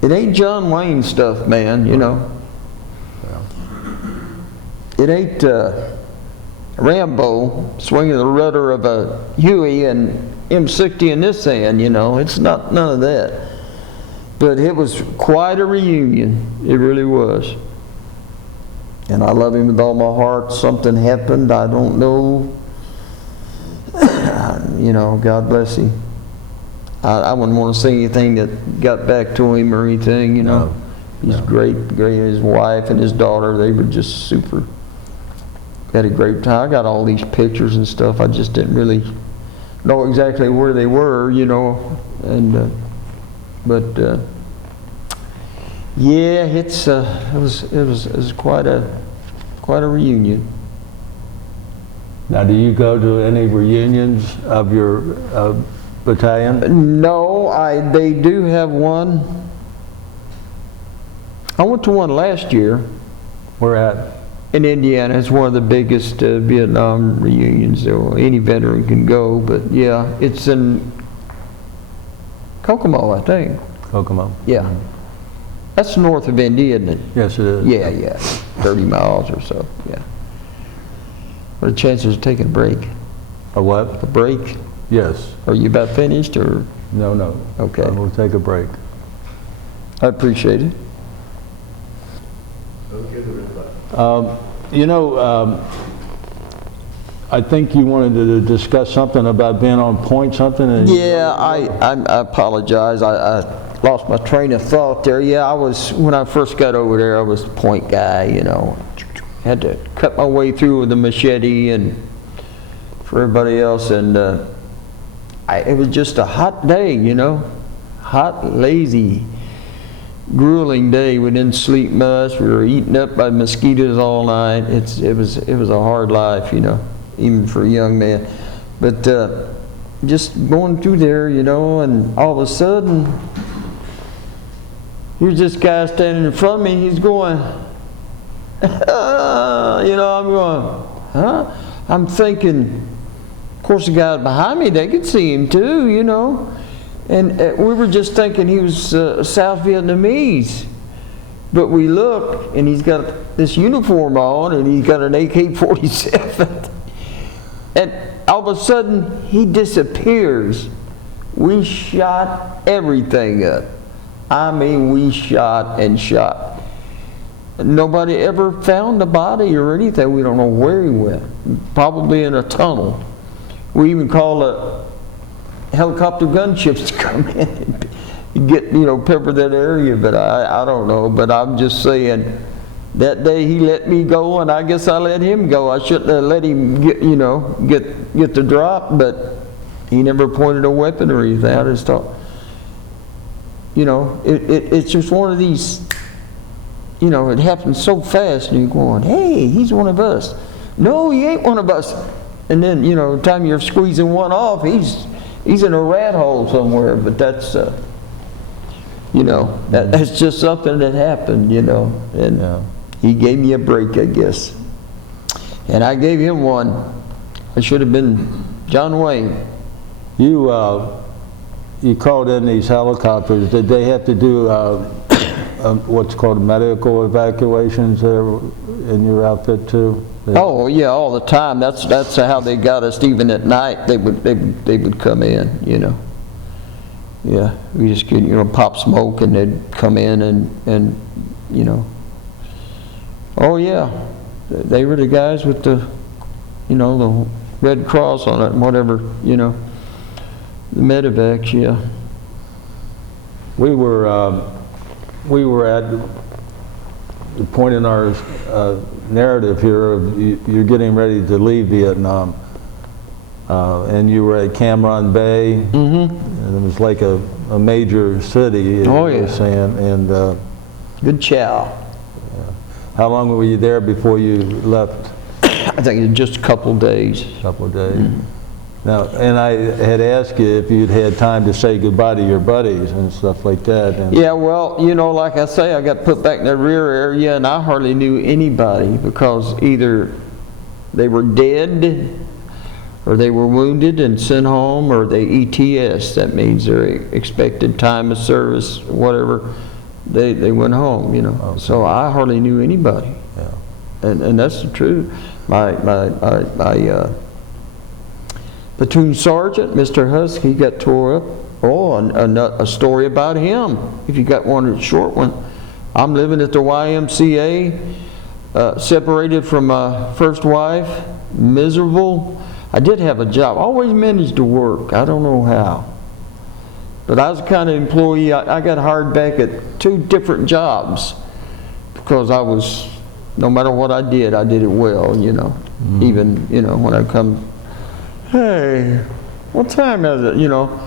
It ain't John Wayne stuff, man, you know. It ain't Rambo swinging the rudder of a Huey and M60 in this hand, you know. It's not none of that. But it was quite a reunion. It really was. And I love him with all my heart. Something happened. I don't know. You know, God bless him. I wouldn't want to say anything that got back to him or anything, you know. He's great. His wife and his daughter, they were just super. Had a great time. I got all these pictures and stuff. I just didn't really know exactly where they were, you know. And but yeah, it was quite a reunion. Now, do you go to any reunions of your battalion? No, they do have one. I went to one last year. Where at? In Indiana. It's one of the biggest Vietnam reunions. So any veteran can go, but yeah, it's in Kokomo, I think. Kokomo. Yeah. That's north of Indy, isn't it? Yes, it is. Yeah. 30 miles or so, yeah. What are the chances of taking a break? A what? A break? Yes. Are you about finished, or? No. Okay. We'll take a break. I appreciate it. You know, I think you wanted to discuss something about being on point, something? And Yeah, I apologize. I lost my train of thought there. Yeah, when I first got over there, I was the point guy, you know. Had to cut my way through with the machete and for everybody else. And it was just a hot day, you know. Hot, lazy, grueling day. We didn't sleep much. We were eaten up by mosquitoes all night. It was a hard life, you know, even for a young man. But just going through there, you know, and all of a sudden, here's this guy standing in front of me. He's going, you know, I'm going, huh? I'm thinking, of course, the guy behind me, they could see him too, you know. And we were just thinking he was South Vietnamese. But we look, and he's got this uniform on, and he's got an AK-47. And all of a sudden, he disappears. We shot everything up. I mean, we shot and shot. Nobody ever found the body or anything. We don't know where he went. Probably in a tunnel. We even called helicopter gunships to come in and get, you know, pepper that area, but I don't know. But I'm just saying, that day he let me go, and I guess I let him go. I shouldn't have let him get, you know, get the drop, but he never pointed a weapon or anything. I just thought, you know, it's just one of these, you know, it happens so fast, and you're going, hey, he's one of us. No, he ain't one of us. And then, you know, the time you're squeezing one off, he's in a rat hole somewhere. But that's, you know, that's just something that happened, you know. And he gave me a break, I guess. And I gave him one. I should have been John Wayne. You called in these helicopters. Did they have to do what's called medical evacuations there in your outfit too? Oh yeah, all the time. That's how they got us. Even at night, they would come in. You know. Yeah, we just could, you know, pop smoke, and they'd come in and you know. Oh yeah, they were the guys with the, you know, the Red Cross on it and whatever, you know. The medevacs, yeah. We were at the point in our narrative here of you're getting ready to leave Vietnam, and you were at Cam Ranh Bay, and it was like a major city. Oh you yeah. were saying, and good chow. How long were you there before you left? I think it was just a couple of days. Couple of days. Now, and I had asked you if you'd had time to say goodbye to your buddies and stuff like that. And yeah, well, you know, like I say, I got put back in the rear area, and I hardly knew anybody, because either they were dead, or they were wounded and sent home, or they ETS. That means their expected time of service, whatever. They went home, you know. Okay. So I hardly knew anybody. Yeah. And that's the truth. My platoon sergeant, Mr. Husk, he got tore up. Oh, and a story about him, if you got one, a short one. I'm living at the YMCA, separated from my first wife, miserable. I did have a job, always managed to work. I don't know how. But I was the kind of employee, I got hired back at 2 different jobs, because I was, no matter what I did it well, you know. Even, you know, when I come, hey, what time is it? You know,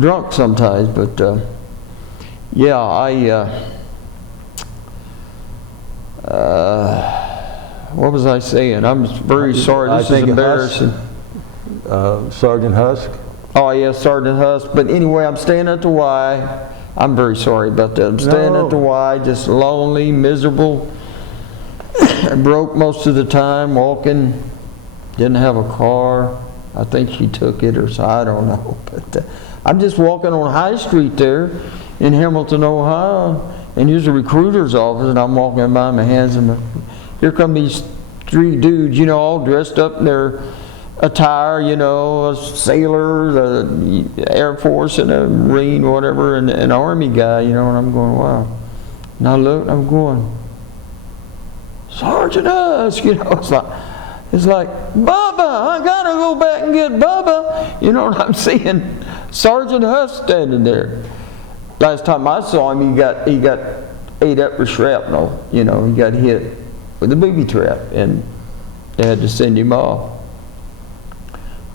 drunk sometimes, but yeah, what was I saying? I'm very sorry. This is embarrassing. Sergeant Husk? Oh yeah, Sergeant Husk. But anyway, I'm staying at the Y. I'm very sorry about that. I'm staying at the Y, just lonely, miserable, broke most of the time, walking. Didn't have a car. I think she took it, or so, I don't know. But I'm just walking on High Street there in Hamilton, Ohio, and here's a recruiter's office, and I'm walking by, my hands in my, here come these 3 dudes, you know, all dressed up in their attire, you know, a sailor, the Air Force, and a Marine, whatever, and an Army guy, you know, and I'm going, wow. And I look, I'm going, Sergeant Husk, you know, it's like, It's like, Bubba, I gotta go back and get Bubba. You know what I'm seeing? Sergeant Huss standing there. Last time I saw him, he got ate up with shrapnel. You know, he got hit with a booby trap, and they had to send him off.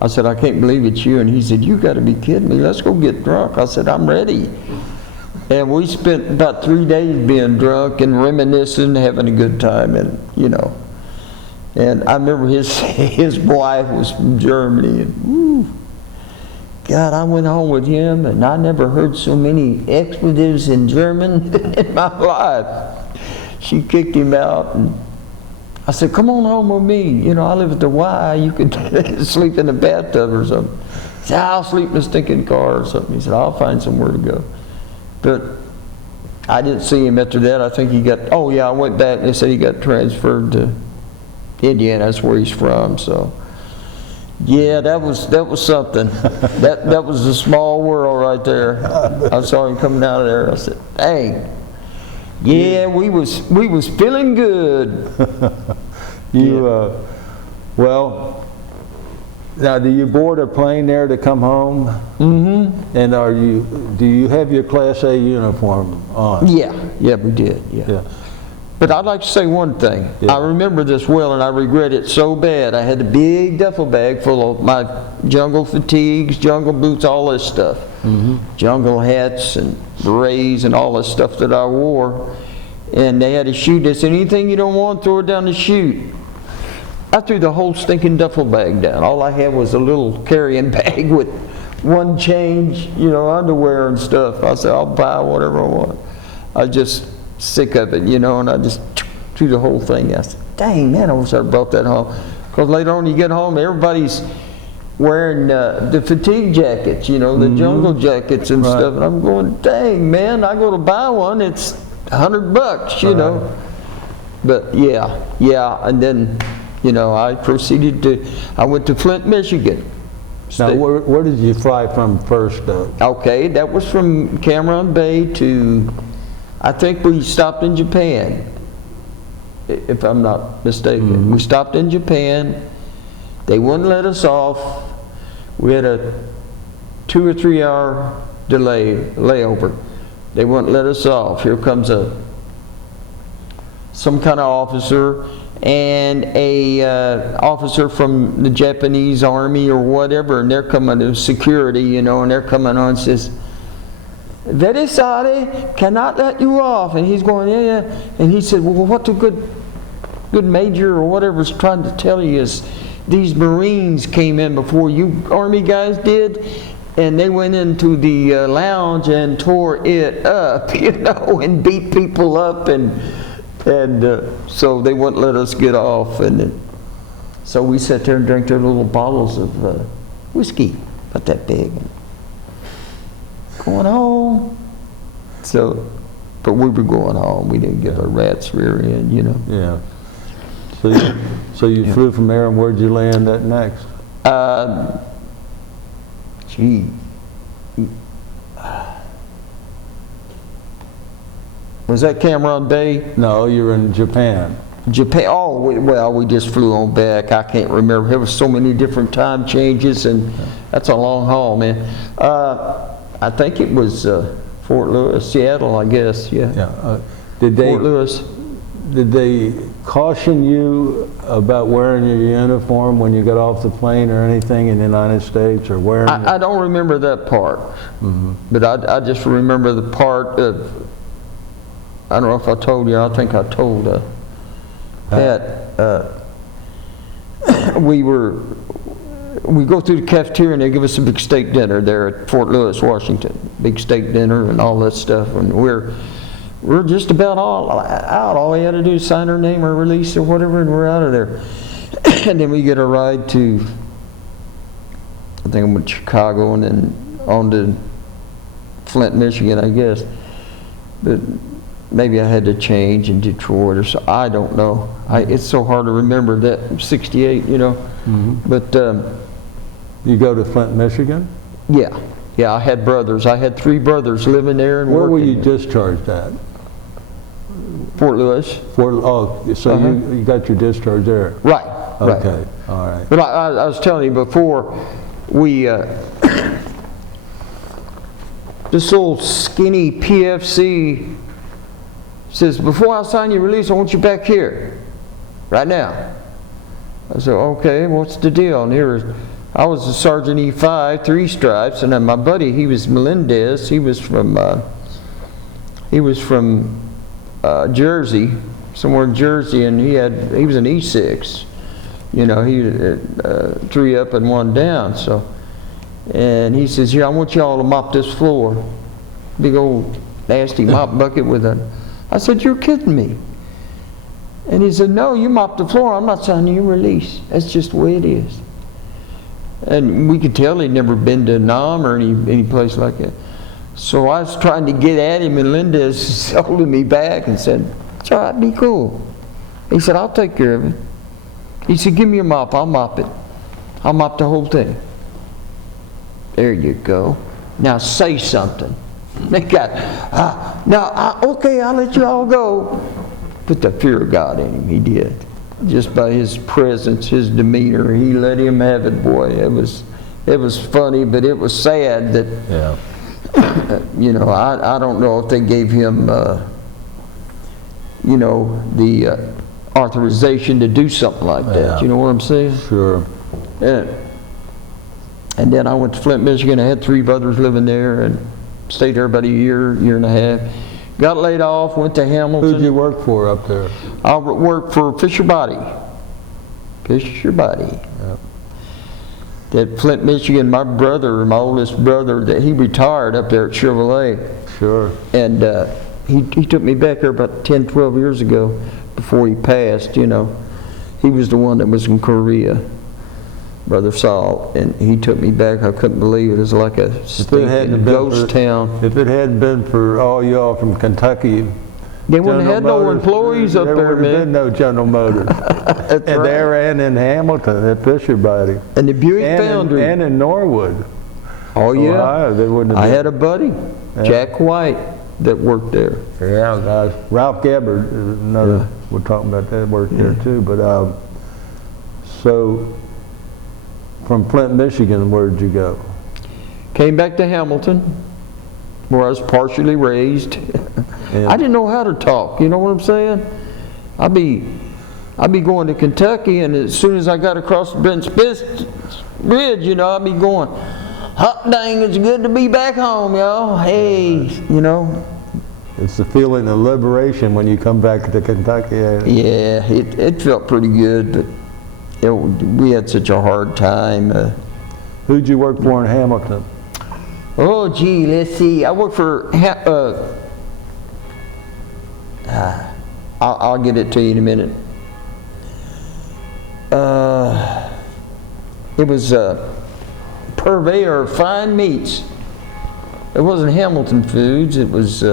I said, I can't believe it's you. And he said, you got to be kidding me. Let's go get drunk. I said, I'm ready. And we spent about 3 days being drunk and reminiscing, having a good time, and you know. And I remember his wife was from Germany, and woo, God, I went home with him, and I never heard so many expletives in German in my life. She kicked him out, and I said, come on home with me. You know, I live at the Y. You could sleep in the bathtub or something. He said, I'll sleep in a stinking car or something. He said, I'll find somewhere to go. But I didn't see him after that. I think he got, oh yeah, I went back and they said he got transferred to Indiana. That's where he's from. So yeah, that was something. that was a small world right there. I saw him coming out of there. I said, dang. Yeah, we was feeling good. Well, now do you board a plane there to come home? Mm-hmm. And do you have your Class A uniform on? Yeah, we did. Yeah. But I'd like to say one thing. Yeah. I remember this well, and I regret it so bad. I had a big duffel bag full of my jungle fatigues, jungle boots, all this stuff. Mm-hmm. Jungle hats and berets and all this stuff that I wore. And they had a chute. They said, anything you don't want, throw it down the chute. I threw the whole stinking duffel bag down. All I had was a little carrying bag with one change, you know, underwear and stuff. I said, I'll buy whatever I want. I was just sick of it, you know, and I just threw the whole thing. I said, dang, man, I wish I brought that home. Because later on you get home, everybody's wearing the fatigue jackets, you know, the jungle jackets and stuff. And I'm going, dang, man, I go to buy one, it's $100, you know. But yeah, and then, you know, I went to Flint, Michigan. Now, where did you fly from first, though? Okay, that was from Cameron Bay to, I think we stopped in Japan, if I'm not mistaken. Mm-hmm. We stopped in Japan. They wouldn't let us off. We had a 2 or 3 hour layover. They wouldn't let us off. Here comes some kind of officer and a officer from the Japanese army or whatever, and they're coming to security, you know, and they're coming on and says, very sorry, cannot let you off. And he's going, yeah. And he said, well, what the good major or whatever's trying to tell you is these Marines came in before you Army guys did, and they went into the lounge and tore it up, you know, and beat people up, and so they wouldn't let us get off. And so we sat there and drank their little bottles of whiskey, about that big. Going home. So, but we were going home. We didn't get our rat's rear end, you know. Yeah. So you flew from there, and where'd you land at next? Was that Cameron Bay? No, you're in Japan. Japan. Oh, well, we just flew on back. I can't remember. There was so many different time changes, and that's a long haul, man. I think it was Fort Lewis, Seattle, I guess. Yeah. Fort Lewis. Did they caution you about wearing your uniform when you got off the plane or anything in the United States, or wearing? I don't remember that part, but I just remember the part of. I don't know if I told you. I think I told Pat. We go through the cafeteria and they give us a big steak dinner there at Fort Lewis, Washington. Big steak dinner and all that stuff, and we're just about all out. All we had to do is sign our name or release or whatever, and we're out of there. And then we get a ride to, I think I went to Chicago and then on to Flint, Michigan, I guess. But maybe I had to change in Detroit or so. I don't know. It's so hard to remember that 68, you know. But you go to Flint, Michigan? Yeah. I had brothers. I had 3 brothers living there and Where working. were you discharged at? Fort Lewis. So you got your discharge there? Right. okay, all right. But I was telling you before, we, this old skinny PFC says, before I sign your release, I want you back here, right now. I said, okay, what's the deal? And here, I was a Sergeant E5, 3 stripes, and then my buddy, he was Melendez, he was from Jersey, somewhere in Jersey, and he was an E6. You know, he 3 up and 1 down. So, and he says, "Here, I want y'all to mop this floor." Big old nasty mop bucket with a. I said, "You're kidding me." And he said, "No, you mop the floor. I'm not signing your release. That's just the way it is." And we could tell he'd never been to Nam or any place like that. So I was trying to get at him, and Linda's holding me back and said, "It's all right, be cool." He said, "I'll take care of it." He said, "Give me your mop, I'll mop it. I'll mop the whole thing." There you go. Now say something. They got, okay, I'll let you all go. Put the fear of God in him, he did. Just by his presence, his demeanor, he let him have it, boy. It was funny, but it was sad that, you know, I don't know if they gave him, you know, the authorization to do something like that. Yeah. You know what I'm saying? Sure. And then I went to Flint, Michigan. I had 3 brothers living there and stayed there about a year and a half. Got laid off, went to Hamilton. Who'd you work for up there? I worked for Fisher Body. Fisher Body. Yep. At Flint, Michigan, my oldest brother, that he retired up there at Chevrolet. Sure. And he took me back there about 10, 12 years ago before he passed, you know. He was the one that was in Korea, Brother Saul, and he took me back. I couldn't believe it. It was like a stinking ghost town. If it hadn't been for all y'all from Kentucky, they wouldn't have had no employees up there, man. There would have been no General Motors. That's and right. they ran in Hamilton at Fisher Body. And the Buick Foundry. And in Norwood. Oh, yeah. Ohio, they wouldn't have I been. had a buddy, Jack White, that worked there. Yeah, guys. Ralph Gabbard, another, we're talking about that, worked there too. But so, from Flint, Michigan, where did you go? Came back to Hamilton, where I was partially raised. I didn't know how to talk, you know what I'm saying? I'd be going to Kentucky, and as soon as I got across the bridge, you know, I'd be going, "Hot dang, it's good to be back home, y'all. Hey," you know. It's the feeling of liberation when you come back to Kentucky. Yeah, it felt pretty good, but we had such a hard time. Who'd you work for in Hamilton? Oh, gee, let's see. I worked for, I'll get it to you in a minute. It was Purveyor of Fine Meats. It wasn't Hamilton Foods. It was,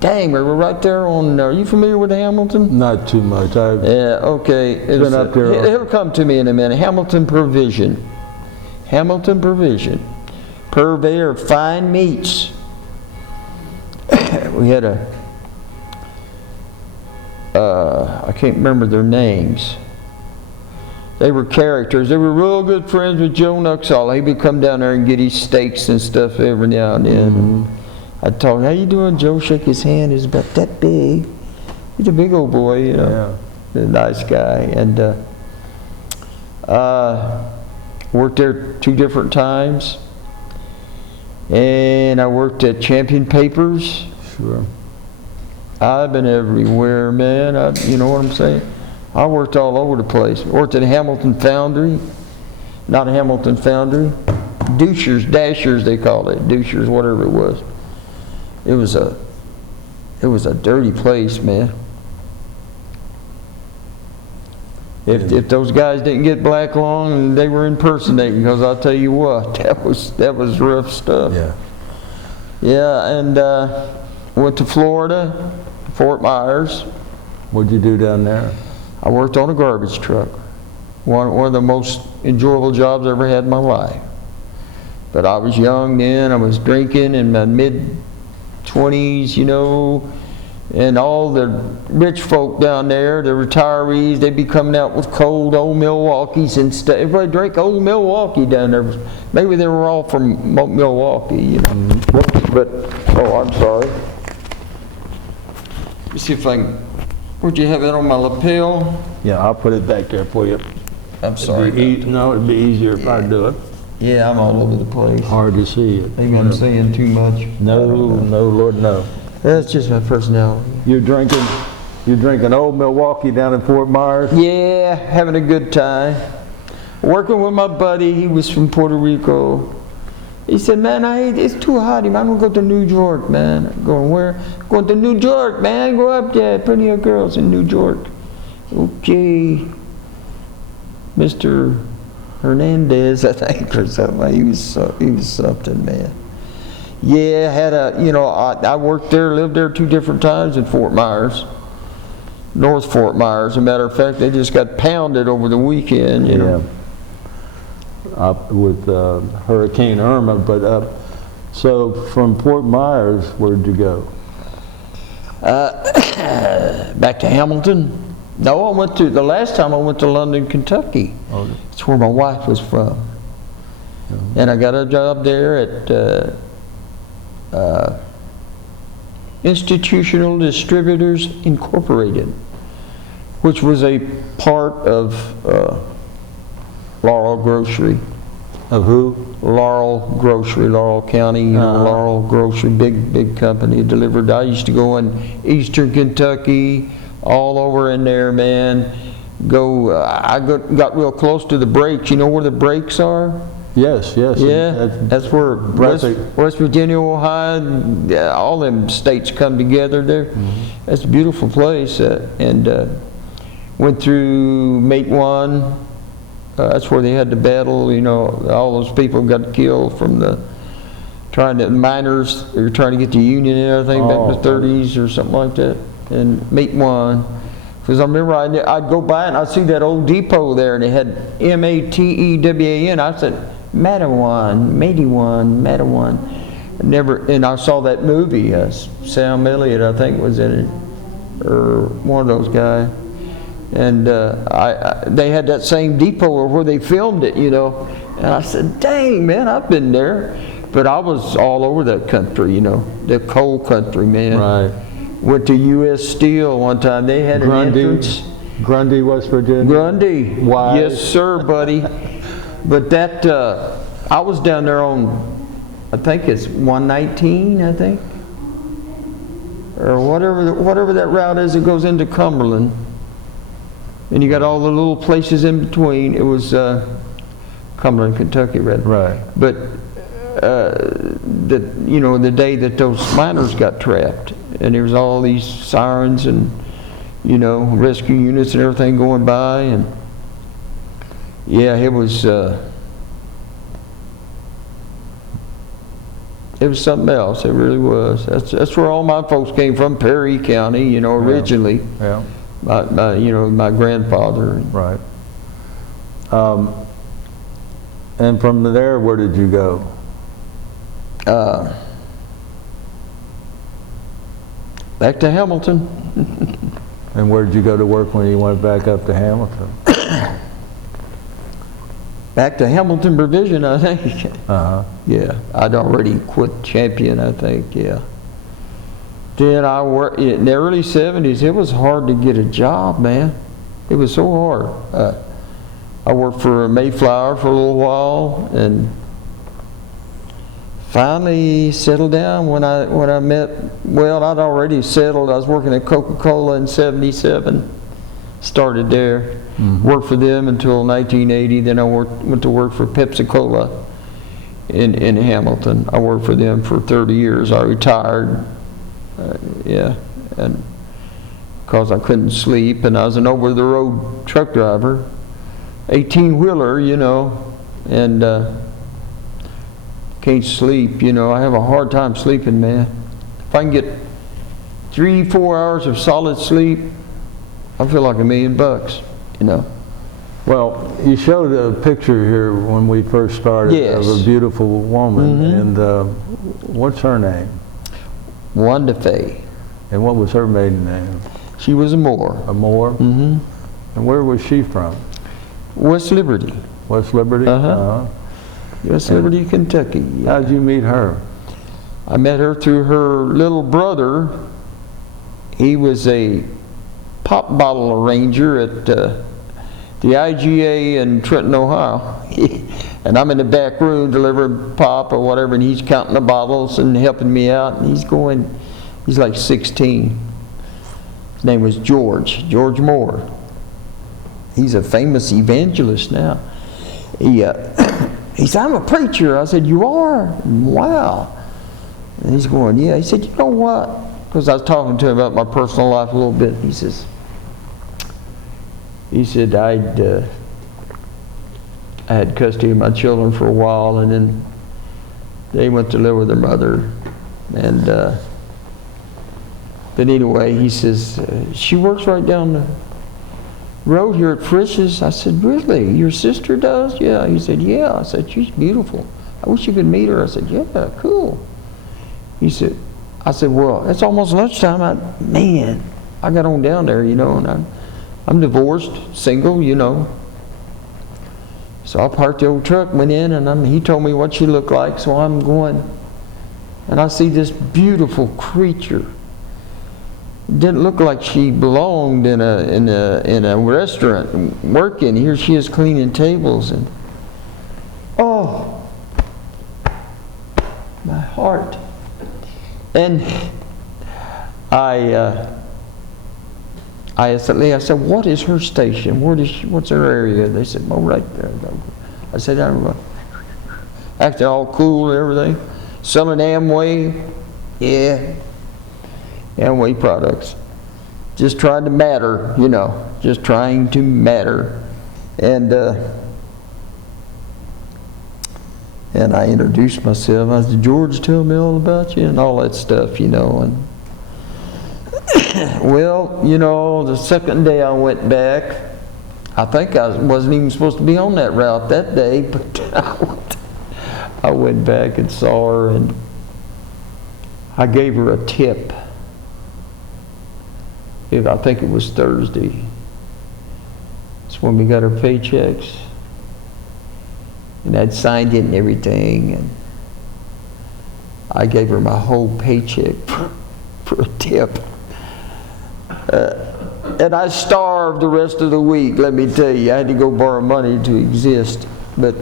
dang, we were right there on, are you familiar with Hamilton? Not too much. Yeah, okay. It was, up there. It'll come to me in a minute. Hamilton Provision. Hamilton Provision. Purveyor of Fine Meats. We had I can't remember their names. They were characters. They were real good friends with Joe Nuxall. He would come down there and get his steaks and stuff every now and then. I'd talk, "How you doing, Joe?" Shake his hand. He's about that big. He's a big old boy, you know. Yeah. A nice guy. And worked there 2 different times. And I worked at Champion Papers. Sure. I've been everywhere, man. You know what I'm saying? I worked all over the place. Worked at Hamilton Foundry. Not Hamilton Foundry. Dashers they called it. Douchers, whatever it was. It was a dirty place, man. If those guys didn't get black lung, they were impersonating, because I'll tell you what, that was rough stuff. Yeah. Yeah, and went to Florida, Fort Myers. What'd you do down there? I worked on a garbage truck. One of the most enjoyable jobs I ever had in my life. But I was young then. I was drinking in my mid-20s, you know. And all the rich folk down there, the retirees, they'd be coming out with cold old Milwaukees and stuff. Everybody drank old Milwaukee down there. Maybe they were all from Milwaukee, you know. But, oh, I'm sorry. Let me see if I can, would you have it on my lapel? Yeah, I'll put it back there for you. I'm sorry. No, it'd be easier if I do it. Yeah, I'm all over the place. Hard to see it. Maybe I'm saying too much. No, Lord, no. That's just my personality. You're drinking old Milwaukee down in Fort Myers? Yeah, having a good time. Working with my buddy, he was from Puerto Rico. He said, man, it's too hot. I'm gonna go to New York, man. I'm going where? Going to New York, man. Go up there. Plenty of girls in New York. Okay. Mr. Hernandez, I think, or something. He was something, man. Yeah, had I worked there, lived there 2 different times in Fort Myers. North Fort Myers. As a matter of fact, they just got pounded over the weekend, you know. With Hurricane Irma, but so from Fort Myers, where'd you go? Back to Hamilton. No, the last time I went to London, Kentucky. Oh. It's where my wife was from. And I got a job there at Institutional Distributors Incorporated, which was a part of Laurel Grocery. Of who? Laurel Grocery, Laurel County, you know, Laurel Grocery, big company. Delivered. I used to go in eastern Kentucky, all over in there, man. I got real close to the breaks. You know where the breaks are? Yes. Yeah, that's where West Virginia, Ohio, all them states come together there. Mm-hmm. That's a beautiful place. And went through Mate 1. That's where they had the battle. You know, all those people got killed from the miners. They were trying to get the Union and everything back in the 30s or something like that. And Mate 1. Because I remember I'd go by and I'd see that old depot there, and it had Matewan. I said, Matewan. And I saw that movie, Sam Elliott, I think, was in it, or one of those guys. And they had that same depot where they filmed it, you know. And I said, dang, man, I've been there. But I was all over that country, you know, the coal country, man. Right. Went to U.S. Steel one time. They had an entrance. Grundy, West Virginia? Grundy. Why? Yes, sir, buddy. But that, I was down there on, I think it's 119, I think. Or whatever that route is that goes into Cumberland. And you got all the little places in between. It was Cumberland, Kentucky, rather. Right. But the day that those miners got trapped, and there was all these sirens and rescue units and everything going by, and yeah, it was something else. It really was. That's where all my folks came from, Perry County, originally. Yeah. My grandfather. Right. And from there, where did you go? Back to Hamilton. And where did you go to work when you went back up to Hamilton? Back to Hamilton Provision, I think. Uh-huh. Yeah, I'd already quit Champion, I think, yeah. Then I worked, in the early 70s, it was hard to get a job, man. It was so hard. I worked for Mayflower for a little while, and finally settled down when I met, well, I'd already settled. I was working at Coca-Cola in 77. Started there. Mm-hmm. Worked for them until 1980. Then I went to work for Pepsi-Cola in Hamilton. I worked for them for 30 years. I retired. And because I couldn't sleep, and I was an over-the-road truck driver, 18-wheeler, and can't sleep. I have a hard time sleeping, man. If I can get 3-4 hours of solid sleep, I feel like $1 million, Well, you showed a picture here when we first started. Yes. Of a beautiful woman, Mm-hmm. and what's her name? Wanda Faye. And what was her maiden name? She was a Moore. A Moore? Mm-hmm. And where was she from? West Liberty. West Liberty? Uh-huh. West Liberty, Kentucky. Yeah. How'd you meet her? I met her through her little brother. He was a pop bottle arranger at the IGA in Trenton, Ohio. And I'm in the back room delivering pop or whatever, and he's counting the bottles and helping me out. And he's like 16. His name was George Moore. He's a famous evangelist now. He said, I'm a preacher. I said, you are? Wow. And he's going, yeah. He said, you know what? Because I was talking to him about my personal life a little bit. He said, I had custody of my children for a while, and then they went to live with their mother. And but anyway, he says, she works right down the road here at Frisch's. I said, really? Your sister does? Yeah. He said, yeah. I said, she's beautiful. I wish you could meet her. I said, yeah, cool. I said, well, it's almost lunchtime. I got on down there, and I'm divorced, single, So I parked the old truck, went in, and he told me what she looked like, so I'm going, and I see this beautiful creature. It didn't look like she belonged in a restaurant working. Here she is cleaning tables, and oh, my heart. And I asked Lee, I said, what is her station? What's her area? They said, oh, right there. I said, I'm acting all cool and everything. Selling Amway. Yeah. Amway products. Just trying to matter, just trying to matter. And I introduced myself. I said, George, tell me all about you, and all that stuff, And well, the second day I went back, I think I wasn't even supposed to be on that route that day, but I went back and saw her, and I gave her a tip. I think it was Thursday. It's when we got our paychecks. And I'd signed it and everything, and I gave her my whole paycheck for a tip. And I starved the rest of the week, let me tell you. I had to go borrow money to exist. But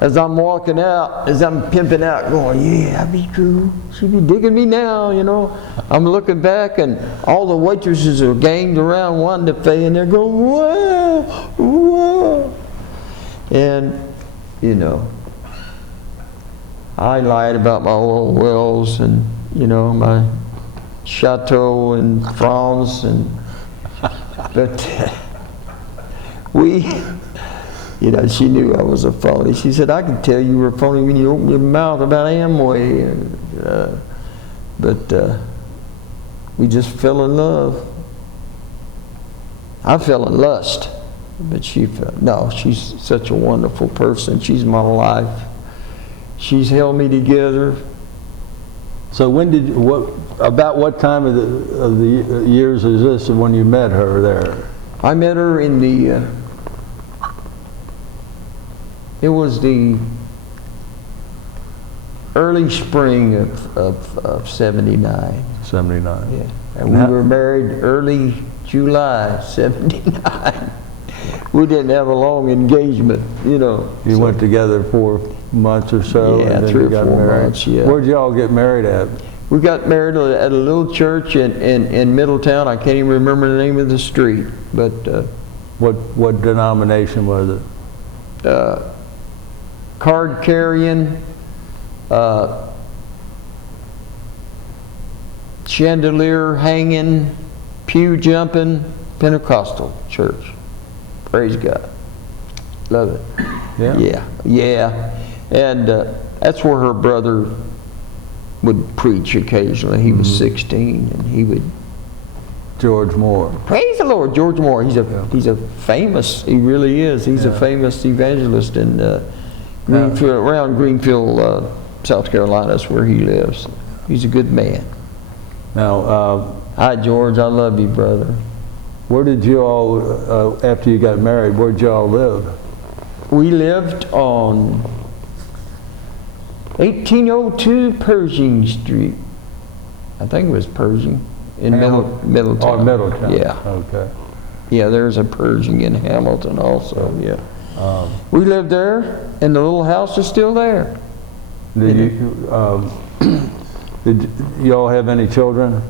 as I'm walking out, as I'm pimping out, going, yeah, I'd be cool. She'd be digging me now, I'm looking back, and all the waitresses are ganged around Wanda, and they're going, whoa, whoa. And I lied about my oil wells and, my chateau in France, but she knew I was a phony. She said, I could tell you were a phony when you opened your mouth about Amway. But we just fell in love. I fell in lust. But she's such a wonderful person. She's my life. She's held me together. So about what time of the years is this when you met her there? I met her in it was the early spring of 79. 79. Yeah. And we were married early July 79. We didn't have a long engagement, You went together 4 months or so, yeah, and then 3 you or got 4 married. months, yeah. Where'd y'all get married at? We got married at a little church in Middletown. I can't even remember the name of the street, but what denomination was it? Card carrying, chandelier hanging, pew jumping, Pentecostal church. Praise God. Love it. Yeah. Yeah. And that's where her brother would preach occasionally. He was 16, and he would. George Moore. Praise the Lord, George Moore. He's a famous. He really is. He's a famous evangelist in Greenfield, around Greenfield, South Carolina. That's where he lives. He's a good man. Now, Hi, George. I love you, brother. where did you all, after you got married, where did you all live? We lived on 1802 Pershing Street. I think it was Pershing in Middletown. Oh, Middletown. Yeah. Okay. Yeah, there's a Pershing in Hamilton also, yeah. We lived there, and the little house is still there. Did you all have any children?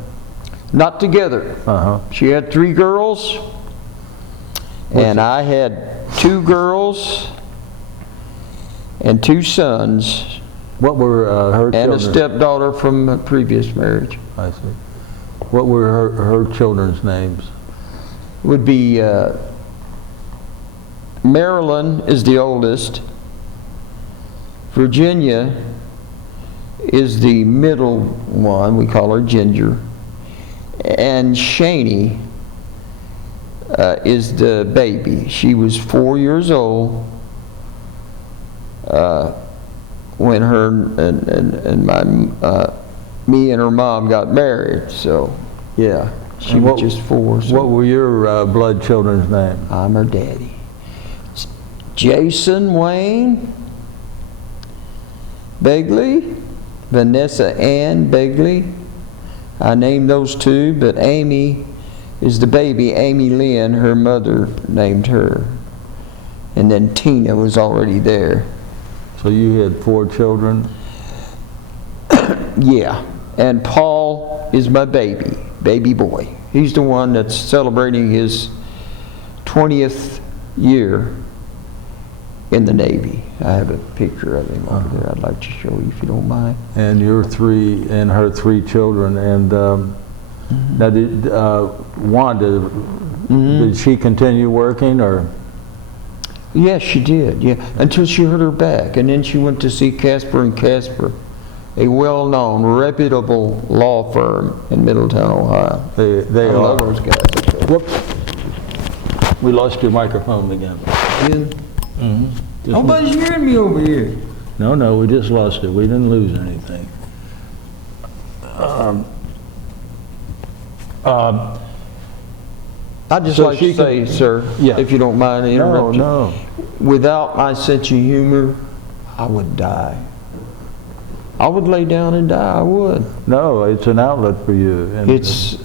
Not together. Uh-huh. She had 3 girls, and I had 2 girls and 2 sons, What were her and a children? stepdaughter from a previous marriage. I see. What were her children's names? Would be Marilyn is the oldest. Virginia is the middle one. We call her Ginger. And Shani is the baby. She was 4 years old when her and my me and her mom got married. So yeah, she was just 4. So. What were your blood children's names? I'm her daddy. Jason Wayne Begley, Vanessa Ann Begley. I named those 2, but Amy is the baby. Amy Lynn, her mother named her. And then Tina was already there. So you had 4 children? Yeah. And Paul is my baby boy. He's the one that's celebrating his 20th year in the Navy. I have a picture of him over there I'd like to show you if you don't mind. And your 3 and her 3 children. And now did Wanda, did she continue working or? Yes, she did, yeah, until she hurt her back. And then she went to see Casper and Casper, a well-known, reputable law firm in Middletown, Ohio. They I are. love those guys. Whoops. We lost your microphone again. Nobody's hearing me over here. No, we just lost it. We didn't lose anything. I'd just So like to say, sir, Yeah. if you don't mind interrupting. No. Without my sense of humor, I would die. I would lay down and die. I would. No, it's an outlet for you. And It's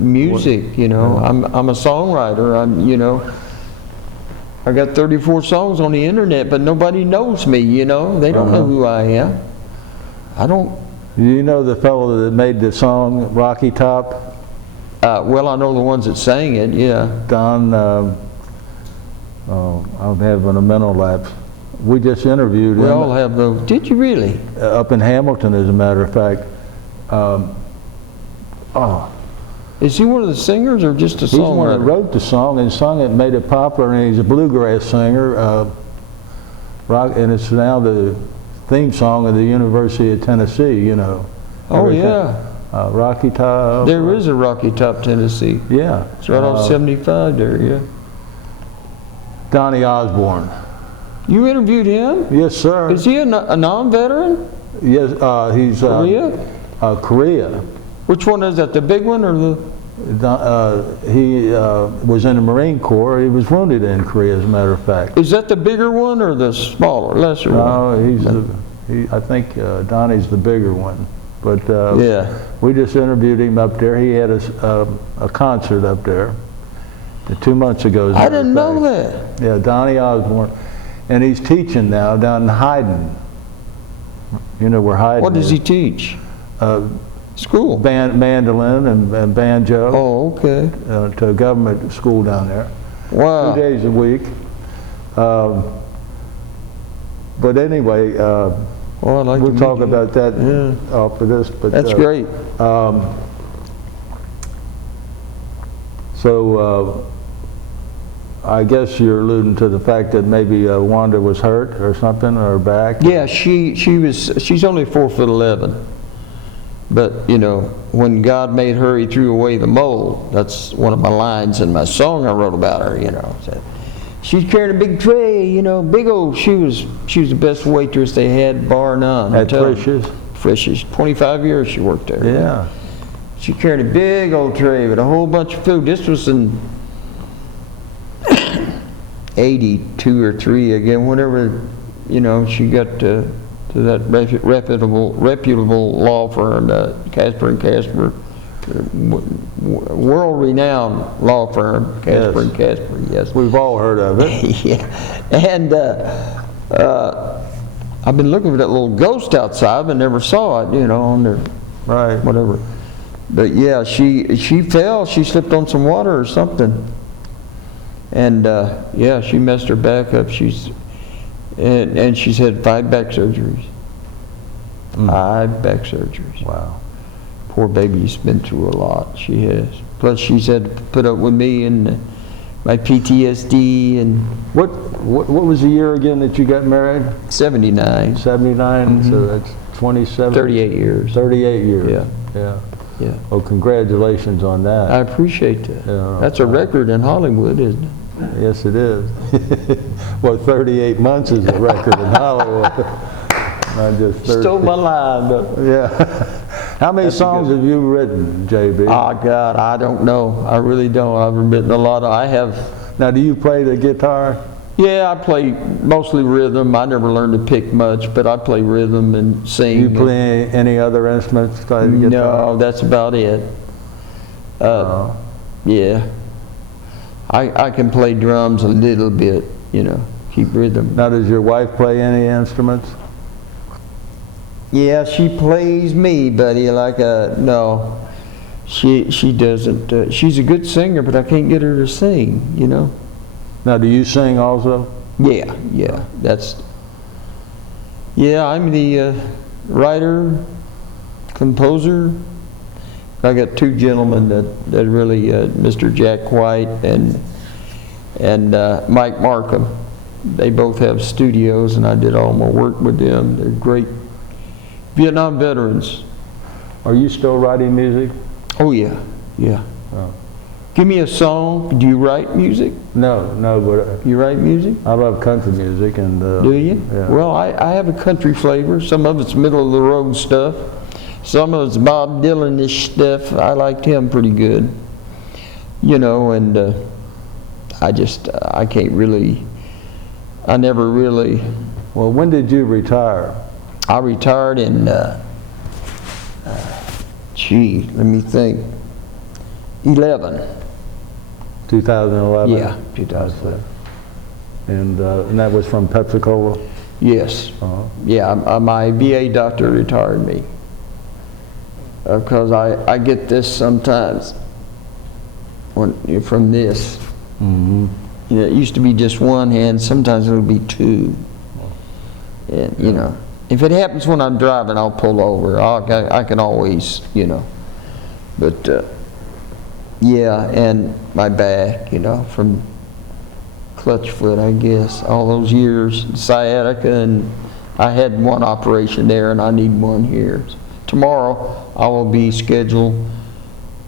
music, you know. I'm a songwriter. I got 34 songs on the internet, but nobody knows me, you know. They don't know who I am. I don't. You know the fellow that made the song Rocky Top? Well, I know the ones that sang it, yeah. Don, I'm having a mental lapse. We just interviewed We him all have those. Did you really? up in Hamilton, as a matter of fact. Is he one of the singers or just a He's one that songwriter? wrote the song and sung it and made it popular, and he's a bluegrass singer. And it's now the theme song of the University of Tennessee, you know. Oh, yeah. Rocky Top. There is a Rocky Top, Tennessee. Yeah. It's right off 75 there, yeah. Donnie Osborne. You interviewed him? Yes, sir. Is he a non-veteran? Yes, he's Korea? Korea. Which one is that, the big one or the? He was in the Marine Corps. He was wounded in Korea, as a matter of fact. Is that the bigger one or the smaller, lesser one? No, I think Donnie's the bigger one. But Yeah. we just interviewed him up there. He had a concert up there 2 months ago. I didn't know that. Yeah, Donnie Osborne. And he's teaching now down in Hyden. You know where Hyden is? What does he teach? School? Mandolin and banjo. Oh, okay. To a government school down there. Wow. 2 days a week. But anyway, Well, I'd like we'll to talk meet you. about that Yeah. after this. But That's great. So I guess you're alluding to the fact that maybe Wanda was hurt or something, or back. Yeah, she's only 4'11". But, you know, when God made her, he threw away the mold. That's one of my lines in my song I wrote about her, you know. Said, she's carrying a big tray, you know, big old, she was the best waitress they had, bar none. At Frisch's? Frisch's. 25 years she worked there. Yeah. She carried a big old tray with a whole bunch of food. This was in 82 or 3 again, whenever, you know, she got to that reputable law firm, Casper and Casper, world-renowned law firm, Casper and Casper, yes. We've all heard of it. Yeah, and I've been looking for that little ghost outside, but never saw it, you know, on there, Right. whatever. But yeah, she fell, she slipped on some water or something. And yeah, she messed her back up. And she's had 5 back surgeries. 5 back surgeries. Wow. Poor baby's been through a lot. She has. Plus, she's had to put up with me and my PTSD and. What was the year again that you got married? 79. 79. So that's 27. 38 years. 38 years. Yeah. Yeah. Yeah. Well, congratulations on that. I appreciate that. Yeah. That's a record in Hollywood, isn't it? Yes, it is. Well, 38 months is a record in Hollywood. Not just 30. Stole my line, but. Yeah. How many songs have you written, JB? Oh, God, I don't know. I really don't. I've written a lot. I have. Now, do you play the guitar? Yeah, I play mostly rhythm. I never learned to pick much, but I play rhythm and sing. Do you play any other instruments besides the guitar? No, that's about it. Yeah. I can play drums a little bit, you know, keep rhythm. Now, does your wife play any instruments? Yeah, she plays me, buddy, like no. She doesn't. She's a good singer, but I can't get her to sing, you know. Now, do you sing also? Yeah, I'm the writer, composer. I got 2 gentlemen that really, Mr. Jack White and Mike Markham. They both have studios, and I did all my work with them. They're great Vietnam veterans. Are you still writing music? Oh yeah. Oh. Give me a song. Do you write music? No, but You write music? I love country music. And Do you? Yeah. Well, I have a country flavor. Some of it's middle of the road stuff. Some of it's Bob Dylan-ish stuff. I liked him pretty good. You know, and I can't really, I never really. Well, when did you retire? I retired in, let me think, 2011? Yeah, 2011. And that was from Pepsi-Cola? Yes. Yeah, my VA doctor retired me. Because I get this sometimes from this. Mm-hmm. You know, it used to be just one hand, sometimes it'll be 2. And, you know, if it happens when I'm driving, I'll pull over. I can always, you know. But, yeah, and my back, you know, from clutch foot, I guess, all those years, sciatica, and I had 1 operation there, and I need 1 here. Tomorrow, I will be scheduled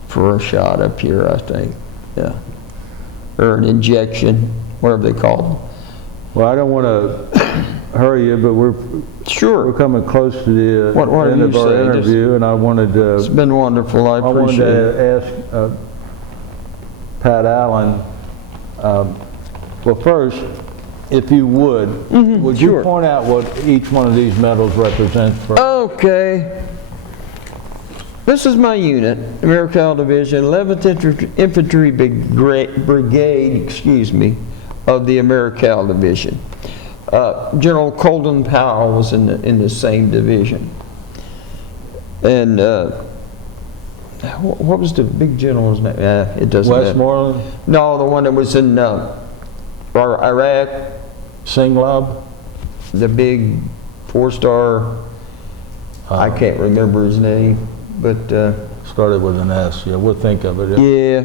for a shot up here, I think, yeah, or an injection, whatever they call them. Well, I don't want to hurry you, but we're coming close to the end of our interview, and I wanted to. It's been wonderful. I appreciate it. I wanted to ask Pat Allen. Well, first, if you would you point out what each one of these medals represents? Okay. This is my unit, Americal Division, 11th Infantry Brigade, of the Americal Division. General Colden Powell was in the same division. And what was the big general's name? It doesn't matter. Westmoreland? No, the one that was in Iraq. Singlab? The big 4-star, I can't remember his name, but... started with an S, yeah, we'll think of it. Yeah.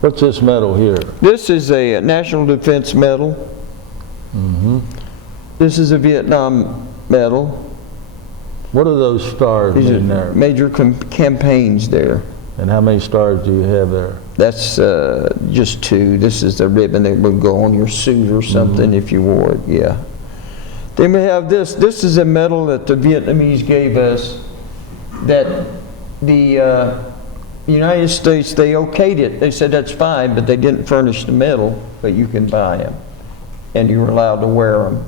What's this medal here? This is a National Defense Medal. Mm-hmm. This is a Vietnam Medal. What are those stars These in are there? major campaigns there. And how many stars do you have there? That's just 2. This is the ribbon that would go on your suit or something if you wore it, yeah. Then we have this. This is a medal that the Vietnamese gave us that the United States, they okayed it. They said that's fine, but they didn't furnish the medal, but you can buy them. And you're allowed to wear them.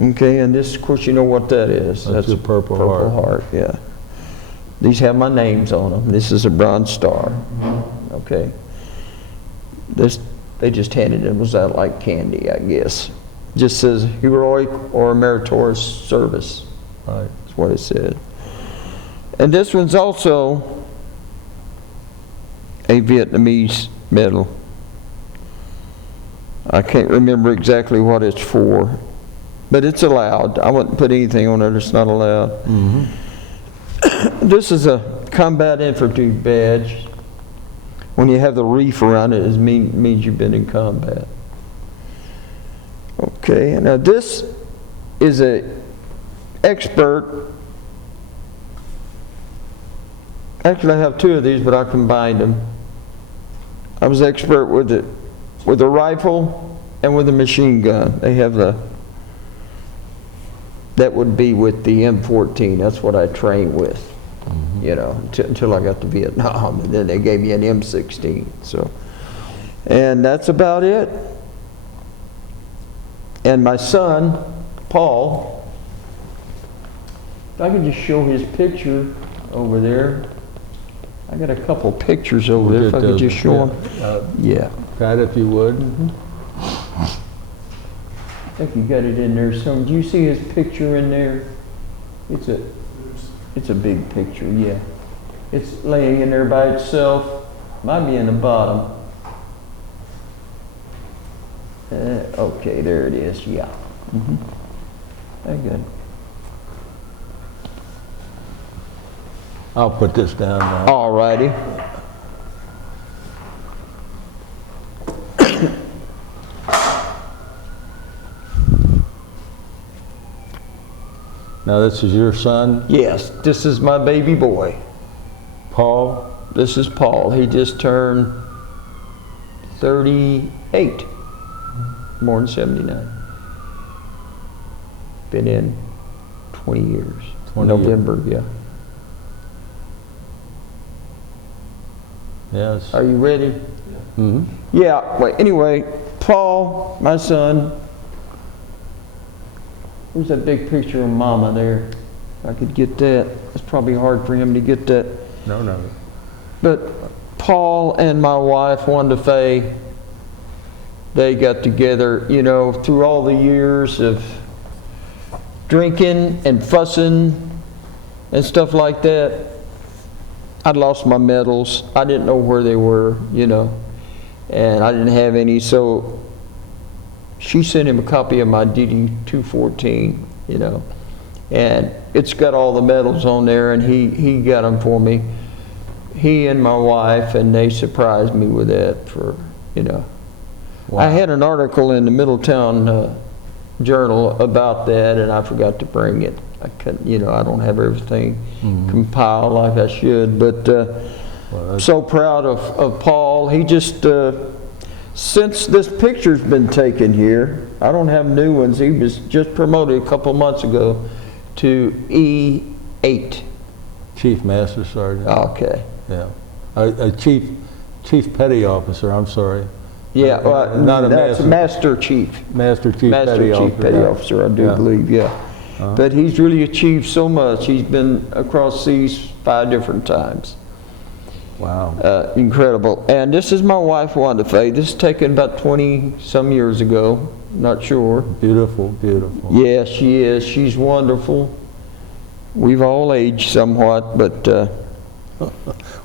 Okay, and this, of course, you know what that is. That's a Purple Heart, yeah. These have my names on them. This is a Bronze Star. Okay. This, they just handed it out like candy, I guess. Just says heroic or meritorious service. Right. That's what it said. And this one's also a Vietnamese medal. I can't remember exactly what it's for, but it's allowed. I wouldn't put anything on it that's not allowed. Mm-hmm. This is a combat infantry badge. When you have the reef around it, it means you've been in combat. Okay, now this is a expert. Actually, I have two of these, but I combined them. I was expert with a rifle and with a machine gun. They have that would be with the M14. That's what I trained with, you know, until I got to Vietnam, and then they gave me an M16. So, and that's about it. And my son, Paul, if I could just show his picture over there. I got a couple pictures over there, if I could just show them. Yeah. Pat, if you would. I think you got it in there. So, do you see his picture in there? It's a big picture, yeah. It's laying in there by itself. Might be in the bottom. Okay, there it is, yeah. Very good. I'll put this down now. All righty. Now this is your son, Yes, this is my baby boy. Paul? This is Paul. He just turned 38. Born 79. Been in 20 years. 20 November, yeah. Yes. Are you ready? Mm-hmm. Yeah, well, anyway, Paul, my son, there's that big picture of Mama there. If I could get that. It's probably hard for him to get that. No. But Paul and my wife, Wanda, they got together, you know, through all the years of drinking and fussing and stuff like that. I'd lost my medals. I didn't know where they were, you know, and I didn't have any. So she sent him a copy of my DD-214, you know, and it's got all the medals on there, and he got them for me. He and my wife, and they surprised me with that for, you know. Wow. I had an article in the Middletown Journal about that, and I forgot to bring it. I couldn't, you know, I don't have everything compiled like I should, but so proud of Paul. He just, since this picture's been taken here, I don't have new ones. He was just promoted a couple months ago to E8. Chief Master Sergeant. Okay. Yeah. A chief petty officer, I'm sorry. Yeah, not a that's Master Chief. Master Chief Petty Officer, I do believe, yeah. But he's really achieved so much. He's been across seas 5 different times. Wow. Incredible. And this is my wife, Wanda. This is taken about 20-some years ago. Not sure. Beautiful, beautiful. Yeah, she is. She's wonderful. We've all aged somewhat, but